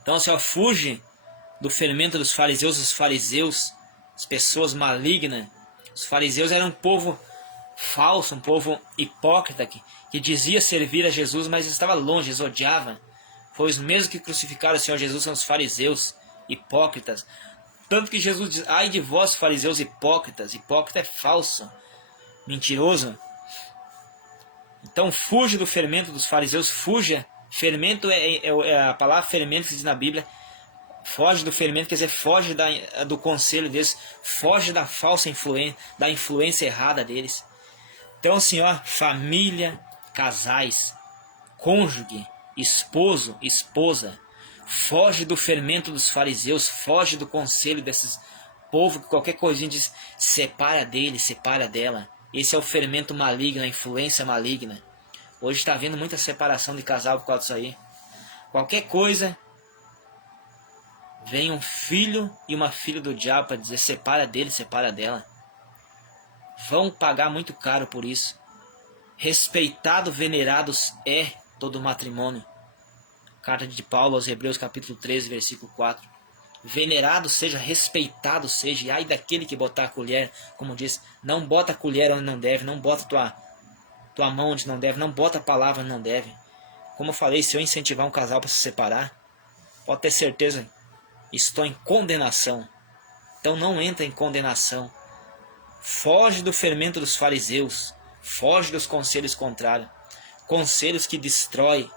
Então, só fuge do fermento dos fariseus. Os fariseus, as pessoas malignas. Os fariseus eram um povo falso, um povo hipócrita, que dizia servir a Jesus, mas estava longe, eles odiavam. Foi os mesmos que crucificaram o Senhor Jesus, são os fariseus hipócritas. Tanto que Jesus diz: ai de vós, fariseus hipócritas. Hipócrita é falso, mentiroso. Então fuja do fermento dos fariseus, fuja. Fermento é a palavra fermento que diz na Bíblia. Foge do fermento, quer dizer, foge do conselho deles, foge da falsa influência, da influência errada deles. Então assim, ó, família, casais, cônjuge, esposo, esposa, foge do fermento dos fariseus, foge do conselho desses povo que qualquer coisinha diz, separa dele, separa dela. Esse é o fermento maligno, a influência maligna. Hoje está havendo muita separação de casal por causa disso aí. Qualquer coisa, vem um filho e uma filha do diabo para dizer: separa dele, separa dela. Vão pagar muito caro por isso. Respeitado, venerados é todo matrimônio. Carta de Paulo aos Hebreus, capítulo 13, versículo 4. Venerado seja, respeitado seja. E ai daquele que botar a colher, como diz, não bota a colher onde não deve, não bota tua mão onde não deve, não bota a palavra onde não deve. Como eu falei, se eu incentivar um casal para se separar, pode ter certeza, estou em condenação. Então não entra em condenação. Foge do fermento dos fariseus. Foge dos conselhos contrários. Conselhos que destroem.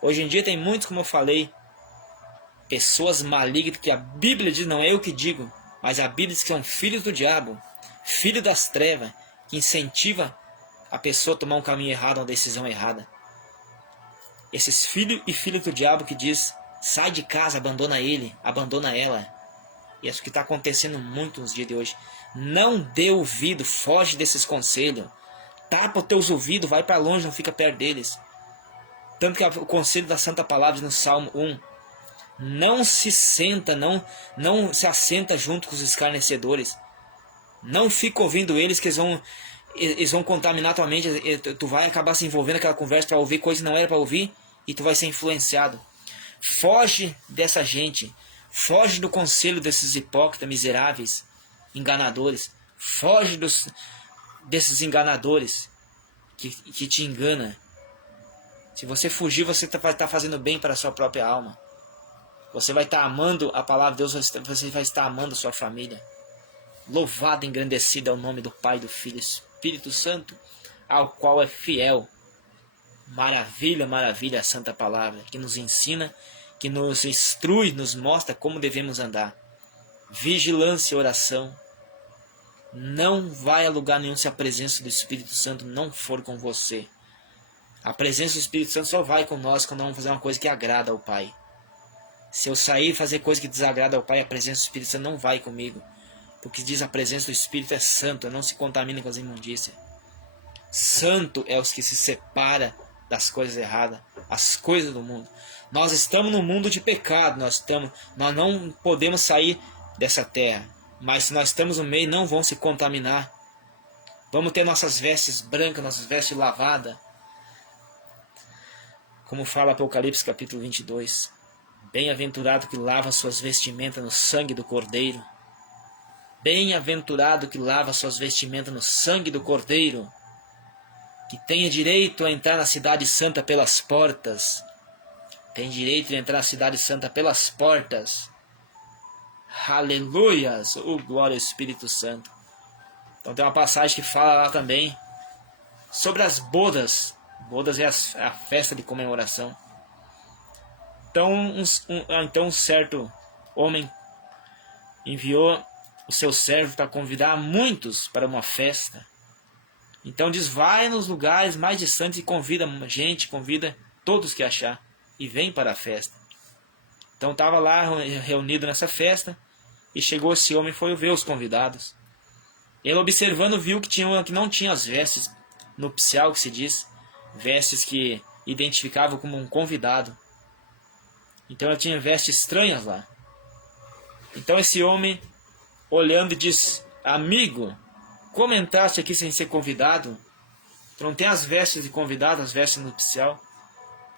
Hoje em dia tem muitos, como eu falei, pessoas malignas que a Bíblia diz, não é eu que digo, mas a Bíblia diz que são filhos do diabo, filhos das trevas, que incentiva a pessoa a tomar um caminho errado, uma decisão errada. Esses filhos e filhas do diabo que diz: sai de casa, abandona ele, abandona ela. E é isso que está acontecendo muito nos dias de hoje. Não dê ouvido, foge desses conselhos. Tapa os teus ouvidos, vai para longe, não fica perto deles. Tanto que o conselho da Santa Palavra no Salmo 1: não se senta, não se assenta junto com os escarnecedores. Não fica ouvindo eles, que eles vão contaminar tua mente. Tu vai acabar se envolvendo naquela conversa para ouvir coisa que não era para ouvir, e tu vai ser influenciado. Foge dessa gente. Foge do conselho desses hipócritas, miseráveis, enganadores. Foge desses enganadores que te enganam. Se você fugir, você vai estar fazendo bem para a sua própria alma. Você vai estar amando a palavra de Deus, você vai estar amando a sua família. Louvado e engrandecido é o nome do Pai, do Filho e Espírito Santo, ao qual é fiel. Maravilha, maravilha a Santa Palavra, que nos ensina, que nos instrui, nos mostra como devemos andar. Vigilância e oração. Não vai a lugar nenhum se a presença do Espírito Santo não for com você. A presença do Espírito Santo só vai com nós quando vamos fazer uma coisa que agrada ao Pai. Se eu sair e fazer coisa que desagrada ao Pai, a presença do Espírito Santo não vai comigo. Porque diz: a presença do Espírito é santo, não se contamina com as imundícias. Santo é os que se separa das coisas erradas, as coisas do mundo. Nós estamos no mundo de pecado, nós não podemos sair dessa terra. Mas se nós estamos no meio, não vão se contaminar. Vamos ter nossas vestes brancas, nossas vestes lavadas. Como fala Apocalipse capítulo 22. Bem-aventurado que lava suas vestimentas no sangue do Cordeiro. Bem-aventurado que lava suas vestimentas no sangue do Cordeiro. Que tenha direito a entrar na cidade santa pelas portas. Tem direito de entrar na cidade santa pelas portas. Aleluias! Glória ao Espírito Santo. Então tem uma passagem que fala lá também sobre as bodas Bodas é a festa de comemoração. Então, um certo homem enviou o seu servo para convidar muitos para uma festa. Então diz, vai nos lugares mais distantes e convida gente, convida todos que achar e vem para a festa. Então estava lá reunido nessa festa e chegou esse homem e foi ver os convidados. Ele observando viu que não tinha as vestes nupcial, que se diz, vestes que identificavam como um convidado. Então ela tinha vestes estranhas lá. Então esse homem, olhando, diz, amigo, como entraste aqui sem ser convidado? Tu não tem as vestes de convidado, as vestes nupcial?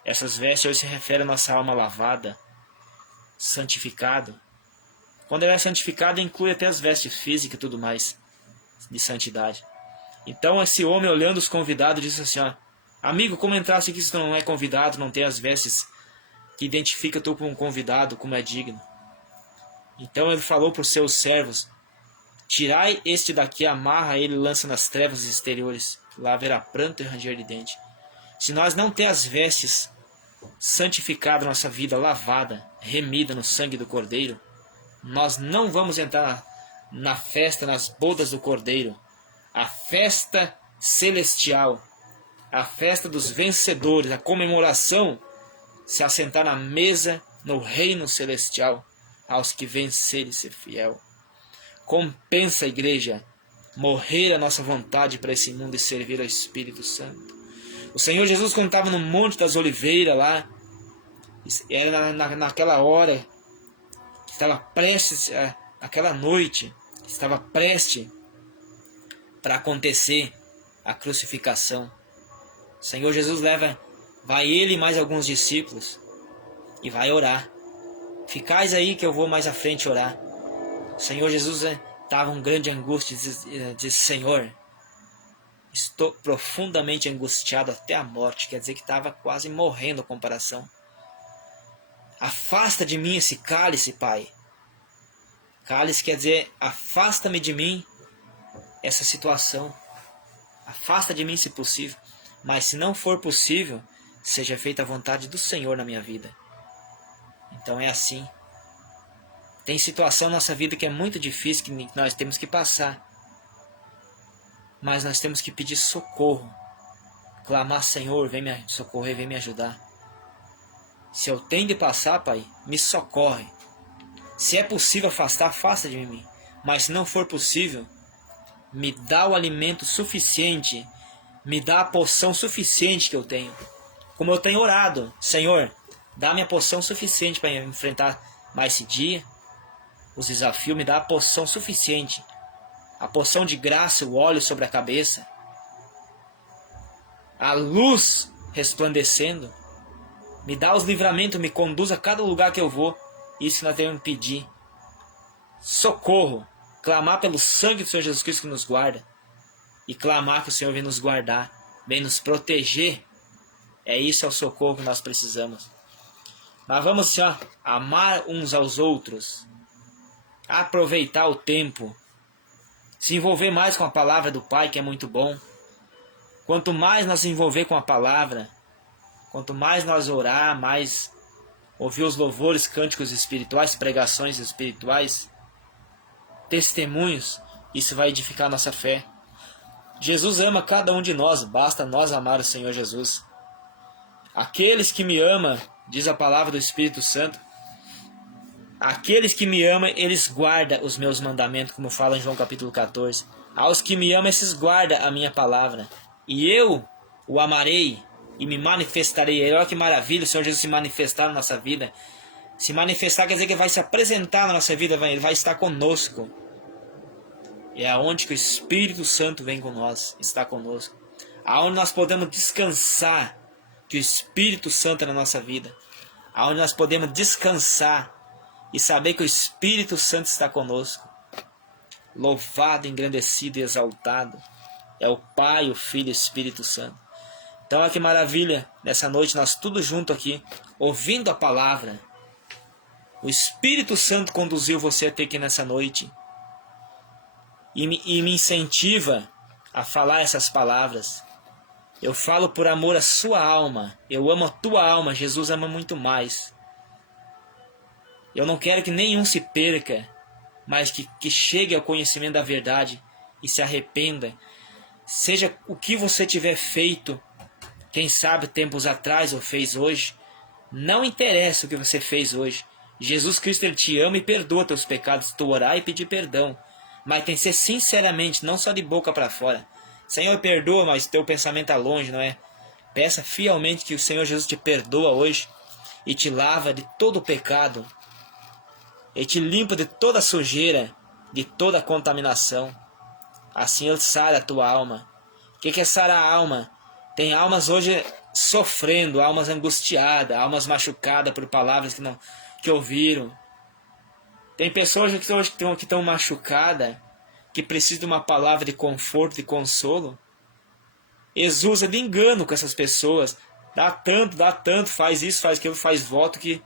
Essas vestes hoje se referem à nossa alma lavada, santificado. Quando ela é santificada, inclui até as vestes físicas e tudo mais de santidade. Então esse homem, olhando os convidados, disse assim, ó, amigo, como entraste aqui se tu não é convidado, não tem as vestes que identifica tu como um convidado, como é digno? Então ele falou para os seus servos, tirai este daqui, amarra ele e lança nas trevas exteriores, lá haverá pranto e ranger de dente. Se nós não ter as vestes santificadas, nossa vida lavada, remida no sangue do Cordeiro, nós não vamos entrar na festa, nas bodas do Cordeiro, a festa celestial, a festa dos vencedores, a comemoração, se assentar na mesa no reino celestial, aos que vencerem ser fiel. Compensa, igreja, morrer a nossa vontade para esse mundo e servir ao Espírito Santo. O Senhor Jesus, quando estava no Monte das Oliveiras lá, era naquela hora, estava prestes, aquela noite, estava prestes para acontecer a crucificação. O Senhor Jesus vai ele e mais alguns discípulos e vai orar. Ficais aí que eu vou mais à frente orar. O Senhor Jesus estava em grande angústia e disse, Senhor, estou profundamente angustiado até a morte. Quer dizer que estava quase morrendo a comparação. Afasta de mim esse cálice, Pai. Cálice quer dizer, afasta-me de mim essa situação. Afasta de mim se possível. Mas se não for possível, seja feita a vontade do Senhor na minha vida. Então é assim. Tem situação na nossa vida que é muito difícil, que nós temos que passar. Mas nós temos que pedir socorro. Clamar, Senhor, vem me socorrer, vem me ajudar. Se eu tenho de passar, Pai, me socorre. Se é possível afastar, afasta de mim. Mas se não for possível, me dá o alimento suficiente, me dá a porção suficiente que eu tenho. Como eu tenho orado, Senhor, dá-me a porção suficiente para enfrentar mais esse dia, os desafios, me dá a porção suficiente, a porção de graça, o óleo sobre a cabeça, a luz resplandecendo, me dá os livramentos, me conduz a cada lugar que eu vou. Isso que nós temos que pedir. Socorro, clamar pelo sangue do Senhor Jesus Cristo que nos guarda, e clamar que o Senhor vem nos guardar, vem nos proteger. É isso, é o socorro que nós precisamos. Mas vamos assim, ó, amar uns aos outros, aproveitar o tempo, se envolver mais com a palavra do Pai, que é muito bom. Quanto mais nós se envolver com a palavra, quanto mais nós orar, mais ouvir os louvores, cânticos espirituais, pregações espirituais, testemunhos, isso vai edificar a nossa fé. Jesus ama cada um de nós, basta nós amar o Senhor Jesus. Aqueles que me amam, diz a palavra do Espírito Santo, aqueles que me amam, eles guardam os meus mandamentos, como fala em João capítulo 14. Aos que me amam, esses guardam a minha palavra. E eu o amarei e me manifestarei. Olha que maravilha o Senhor Jesus se manifestar na nossa vida. Se manifestar quer dizer que ele vai se apresentar na nossa vida, ele vai estar conosco. É aonde que o Espírito Santo vem com nós, está conosco. Aonde nós podemos descansar que o Espírito Santo é na nossa vida. Aonde nós podemos descansar e saber que o Espírito Santo está conosco. Louvado, engrandecido e exaltado é o Pai, o Filho e o Espírito Santo. Então olha que maravilha, nessa noite nós tudo junto aqui, ouvindo a palavra. O Espírito Santo conduziu você até aqui nessa noite. E me incentiva a falar essas palavras. Eu falo por amor à sua alma. Eu amo a tua alma. Jesus ama muito mais. Eu não quero que nenhum se perca, mas que chegue ao conhecimento da verdade e se arrependa. Seja o que você tiver feito, quem sabe tempos atrás ou fez hoje, não interessa o que você fez hoje. Jesus Cristo, Ele te ama e perdoa teus pecados. Tu orar e pedir perdão. Mas tem que ser sinceramente, não só de boca para fora. Senhor, perdoa, mas teu pensamento está longe, não é? Peça fielmente que o Senhor Jesus te perdoa hoje e te lava de todo o pecado. Ele te limpa de toda a sujeira, de toda a contaminação. Assim Ele sara a tua alma. O que é sarar a alma? Tem almas hoje sofrendo, almas angustiadas, almas machucadas por palavras que ouviram. Tem pessoas que hoje estão machucadas, que precisam de uma palavra de conforto e consolo. Eles usam de engano com essas pessoas. Dá tanto, faz isso, faz aquilo, faz voto que...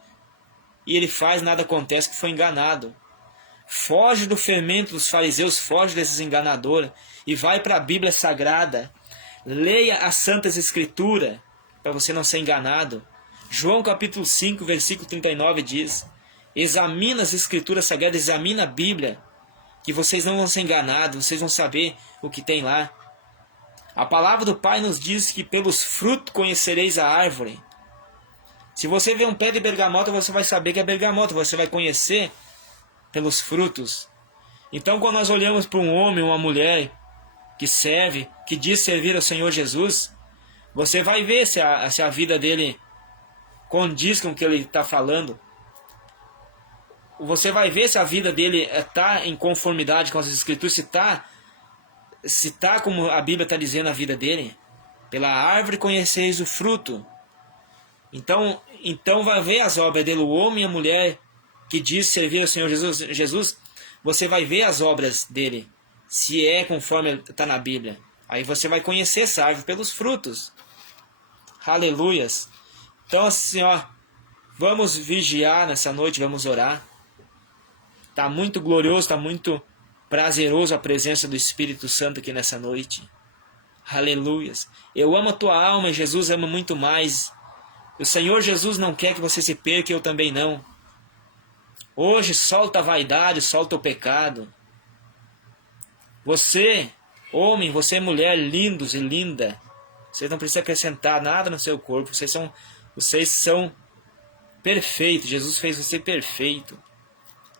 E ele faz, nada acontece, que foi enganado. Foge do fermento dos fariseus, foge desses enganadores e vai para a Bíblia Sagrada. Leia as Santas Escrituras para você não ser enganado. João capítulo 5, versículo 39 diz: examina as Escrituras Sagradas, examina a Bíblia, que vocês não vão ser enganados, vocês vão saber o que tem lá. A palavra do Pai nos diz que pelos frutos conhecereis a árvore. Se você vê um pé de bergamota, você vai saber que é bergamota, você vai conhecer pelos frutos. Então, quando nós olhamos para um homem ou uma mulher que serve, que diz servir ao Senhor Jesus, você vai ver se a vida dele condiz com o que ele está falando. Você vai ver se a vida dele está em conformidade com as Escrituras, se está como a Bíblia está dizendo a vida dele. Pela árvore conheceis o fruto. Então vai ver as obras dele, o homem e a mulher que diz servir ao Senhor Jesus, você vai ver as obras dele, se é conforme está na Bíblia. Aí você vai conhecer essa árvore pelos frutos. Aleluias. Então assim, vamos vigiar nessa noite, vamos orar. Está muito glorioso, está muito prazeroso a presença do Espírito Santo aqui nessa noite. Aleluias. Eu amo a tua alma, Jesus ama muito mais. O Senhor Jesus não quer que você se perca, eu também não. Hoje solta a vaidade, solta o pecado. Você, homem, você mulher, lindos e linda, vocês não precisam acrescentar nada no seu corpo. Vocês são perfeitos. Jesus fez você perfeito.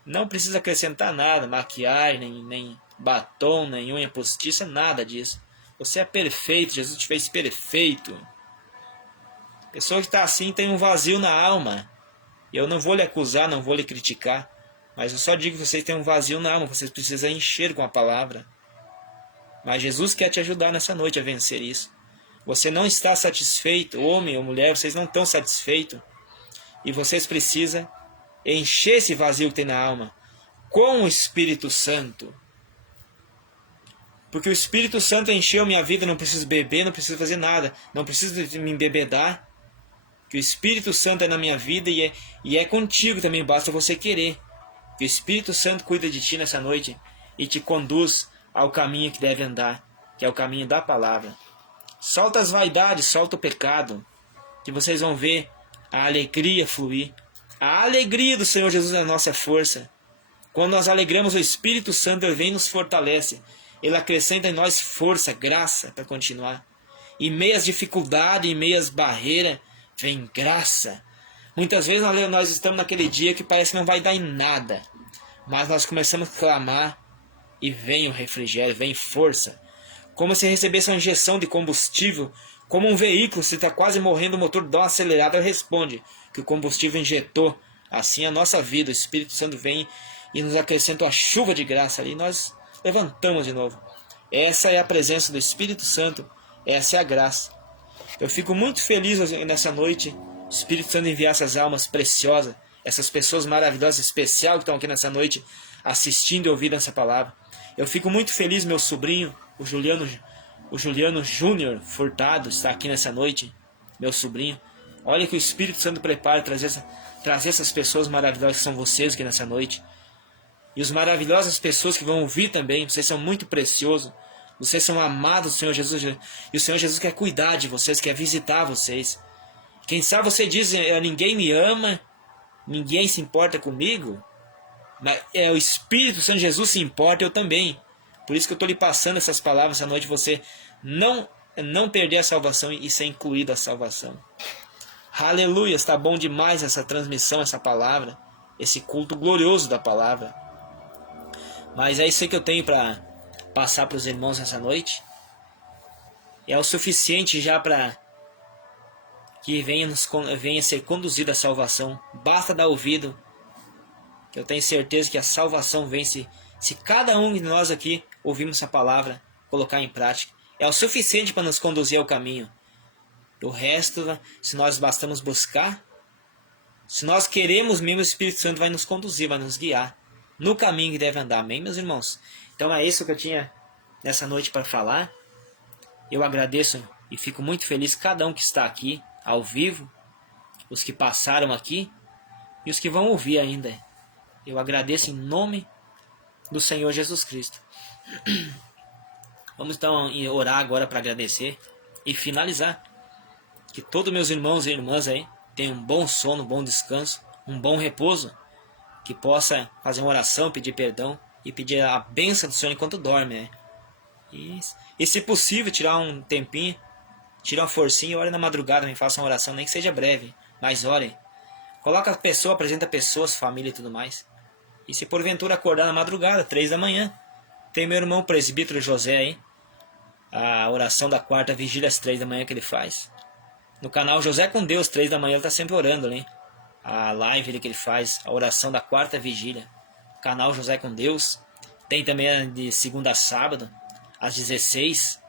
Não precisa acrescentar nada, maquiagem, nem batom, nem unha postiça, nada disso. Você é perfeito, Jesus te fez perfeito. Pessoa que está assim tem um vazio na alma. Eu não vou lhe acusar, não vou lhe criticar, mas eu só digo que vocês têm um vazio na alma, vocês precisam encher com a palavra. Mas Jesus quer te ajudar nessa noite a vencer isso. Você não está satisfeito, homem ou mulher, vocês não estão satisfeitos. E vocês precisam encher esse vazio que tem na alma com o Espírito Santo. Porque o Espírito Santo encheu minha vida, não preciso beber, não preciso fazer nada, não preciso me embebedar. Que o Espírito Santo é na minha vida e é contigo também, basta você querer. Que o Espírito Santo cuida de ti nessa noite e te conduz ao caminho que deve andar, que é o caminho da palavra. Solta as vaidades, solta o pecado, que vocês vão ver a alegria fluir. A alegria do Senhor Jesus é a nossa força. Quando nós alegramos o Espírito Santo, Ele vem e nos fortalece. Ele acrescenta em nós força, graça para continuar. Em meio às dificuldades, em meio às barreiras, vem graça. Muitas vezes nós estamos naquele dia que parece que não vai dar em nada. Mas nós começamos a clamar e vem o refrigério, vem força. Como se recebesse uma injeção de combustível. Como um veículo, se está quase morrendo, o motor dá uma acelerada e responde que o combustível injetou. Assim a nossa vida, o Espírito Santo vem e nos acrescenta uma chuva de graça ali. E nós levantamos de novo. Essa é a presença do Espírito Santo. Essa é a graça. Eu fico muito feliz nessa noite, o Espírito Santo enviar essas almas preciosas, essas pessoas maravilhosas, especiais que estão aqui nessa noite, assistindo e ouvindo essa palavra. Eu fico muito feliz, meu sobrinho, o Juliano Júnior Furtado, está aqui nessa noite, meu sobrinho. Olha que o Espírito Santo prepara trazer essas pessoas maravilhosas que são vocês aqui nessa noite. E as maravilhosas pessoas que vão ouvir também, vocês são muito preciosos. Vocês são amados do Senhor Jesus. E o Senhor Jesus quer cuidar de vocês, quer visitar vocês. Quem sabe você diz, ninguém me ama, ninguém se importa comigo. Mas o Espírito Santo Jesus se importa, eu também. Por isso que eu estou lhe passando essas palavras essa noite, você não perder a salvação e ser incluído a salvação. Aleluia, está bom demais essa transmissão, essa palavra, esse culto glorioso da palavra. Mas é isso aí que eu tenho para passar para os irmãos essa noite. É o suficiente já para que venha ser conduzido à salvação. Basta dar ouvido, que eu tenho certeza que a salvação vem se cada um de nós aqui ouvirmos essa palavra, colocar em prática. É o suficiente para nos conduzir ao caminho. O resto, se nós bastamos buscar, se nós queremos mesmo, o Espírito Santo vai nos conduzir, vai nos guiar no caminho que deve andar. Amém, meus irmãos? Então é isso que eu tinha nessa noite para falar. Eu agradeço e fico muito feliz cada um que está aqui ao vivo, os que passaram aqui e os que vão ouvir ainda. Eu agradeço em nome do Senhor Jesus Cristo. Vamos então orar agora para agradecer e finalizar. Que todos meus irmãos e irmãs aí tenham um bom sono, um bom descanso, um bom repouso. Que possa fazer uma oração, pedir perdão e pedir a bênção do Senhor enquanto dorme. E se possível, tirar um tempinho, tirar uma forcinha e ore na madrugada, me faça uma oração, nem que seja breve, mas ore. Coloca a pessoa, apresenta pessoas, família e tudo mais. E se porventura acordar na madrugada, 3 da manhã, tem meu irmão presbítero José aí, a oração da quarta vigília às 3 da manhã que ele faz. No canal José com Deus, 3 da manhã, ele está sempre orando ali. A live que ele faz, a oração da quarta vigília. Canal José com Deus. Tem também de segunda a sábado, às 16.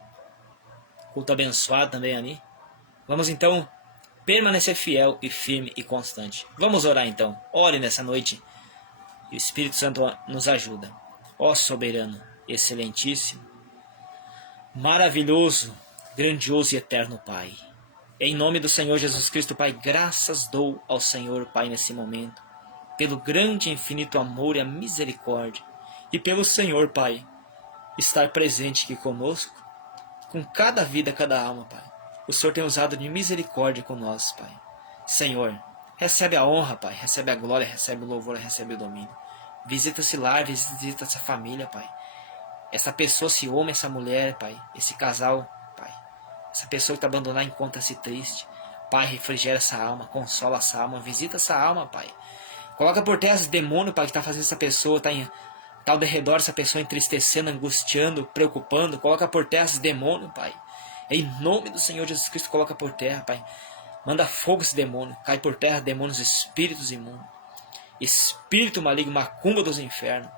Culto abençoado também ali. Vamos então permanecer fiel e firme e constante. Vamos orar então. Ore nessa noite. E o Espírito Santo nos ajuda. Ó soberano, excelentíssimo, maravilhoso, grandioso e eterno Pai. Em nome do Senhor Jesus Cristo, Pai, graças dou ao Senhor, Pai, nesse momento, pelo grande e infinito amor e a misericórdia, e pelo Senhor, Pai, estar presente aqui conosco, com cada vida, cada alma, Pai. O Senhor tem usado de misericórdia com nós, Pai. Senhor, recebe a honra, Pai, recebe a glória, recebe o louvor, recebe o domínio. Visita esse lar, visita essa família, Pai. Essa pessoa, esse homem, essa mulher, Pai, esse casal, Pai. Essa pessoa que está abandonada encontra-se triste. Pai, refrigera essa alma, consola essa alma, visita essa alma, Pai. Coloca por terra esse demônio, Pai, que está fazendo essa pessoa, está ao redor essa pessoa entristecendo, angustiando, preocupando. Coloca por terra esse demônio, Pai. Em nome do Senhor Jesus Cristo, coloca por terra, Pai. Manda fogo esse demônio. Cai por terra demônios, espíritos imundos. Espírito maligno, macumba dos infernos.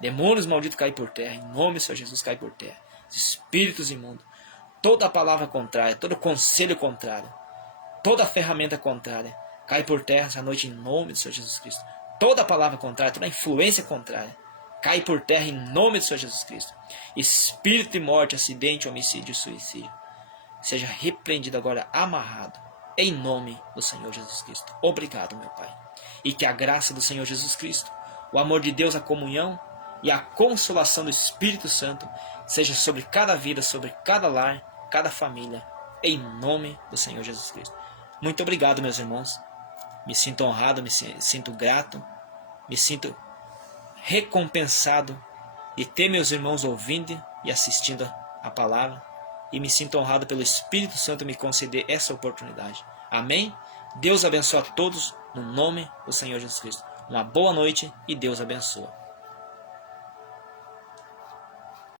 Demônios malditos cai por terra. Em nome do Senhor Jesus, cai por terra. Espíritos imundos. Toda palavra contrária, todo conselho contrário, toda ferramenta contrária, cai por terra essa noite em nome do Senhor Jesus Cristo. Toda palavra contrária, toda influência contrária, cai por terra em nome do Senhor Jesus Cristo. Espírito de morte, acidente, homicídio, suicídio, seja repreendido agora, amarrado, em nome do Senhor Jesus Cristo. Obrigado, meu Pai. E que a graça do Senhor Jesus Cristo, o amor de Deus, a comunhão e a consolação do Espírito Santo seja sobre cada vida, sobre cada lar, cada família, em nome do Senhor Jesus Cristo. Muito obrigado, meus irmãos. Me sinto honrado, me sinto grato, me sinto recompensado de ter meus irmãos ouvindo e assistindo a palavra, e me sinto honrado pelo Espírito Santo me conceder essa oportunidade. Amém? Deus abençoe a todos no nome do Senhor Jesus Cristo. Uma boa noite e Deus abençoe.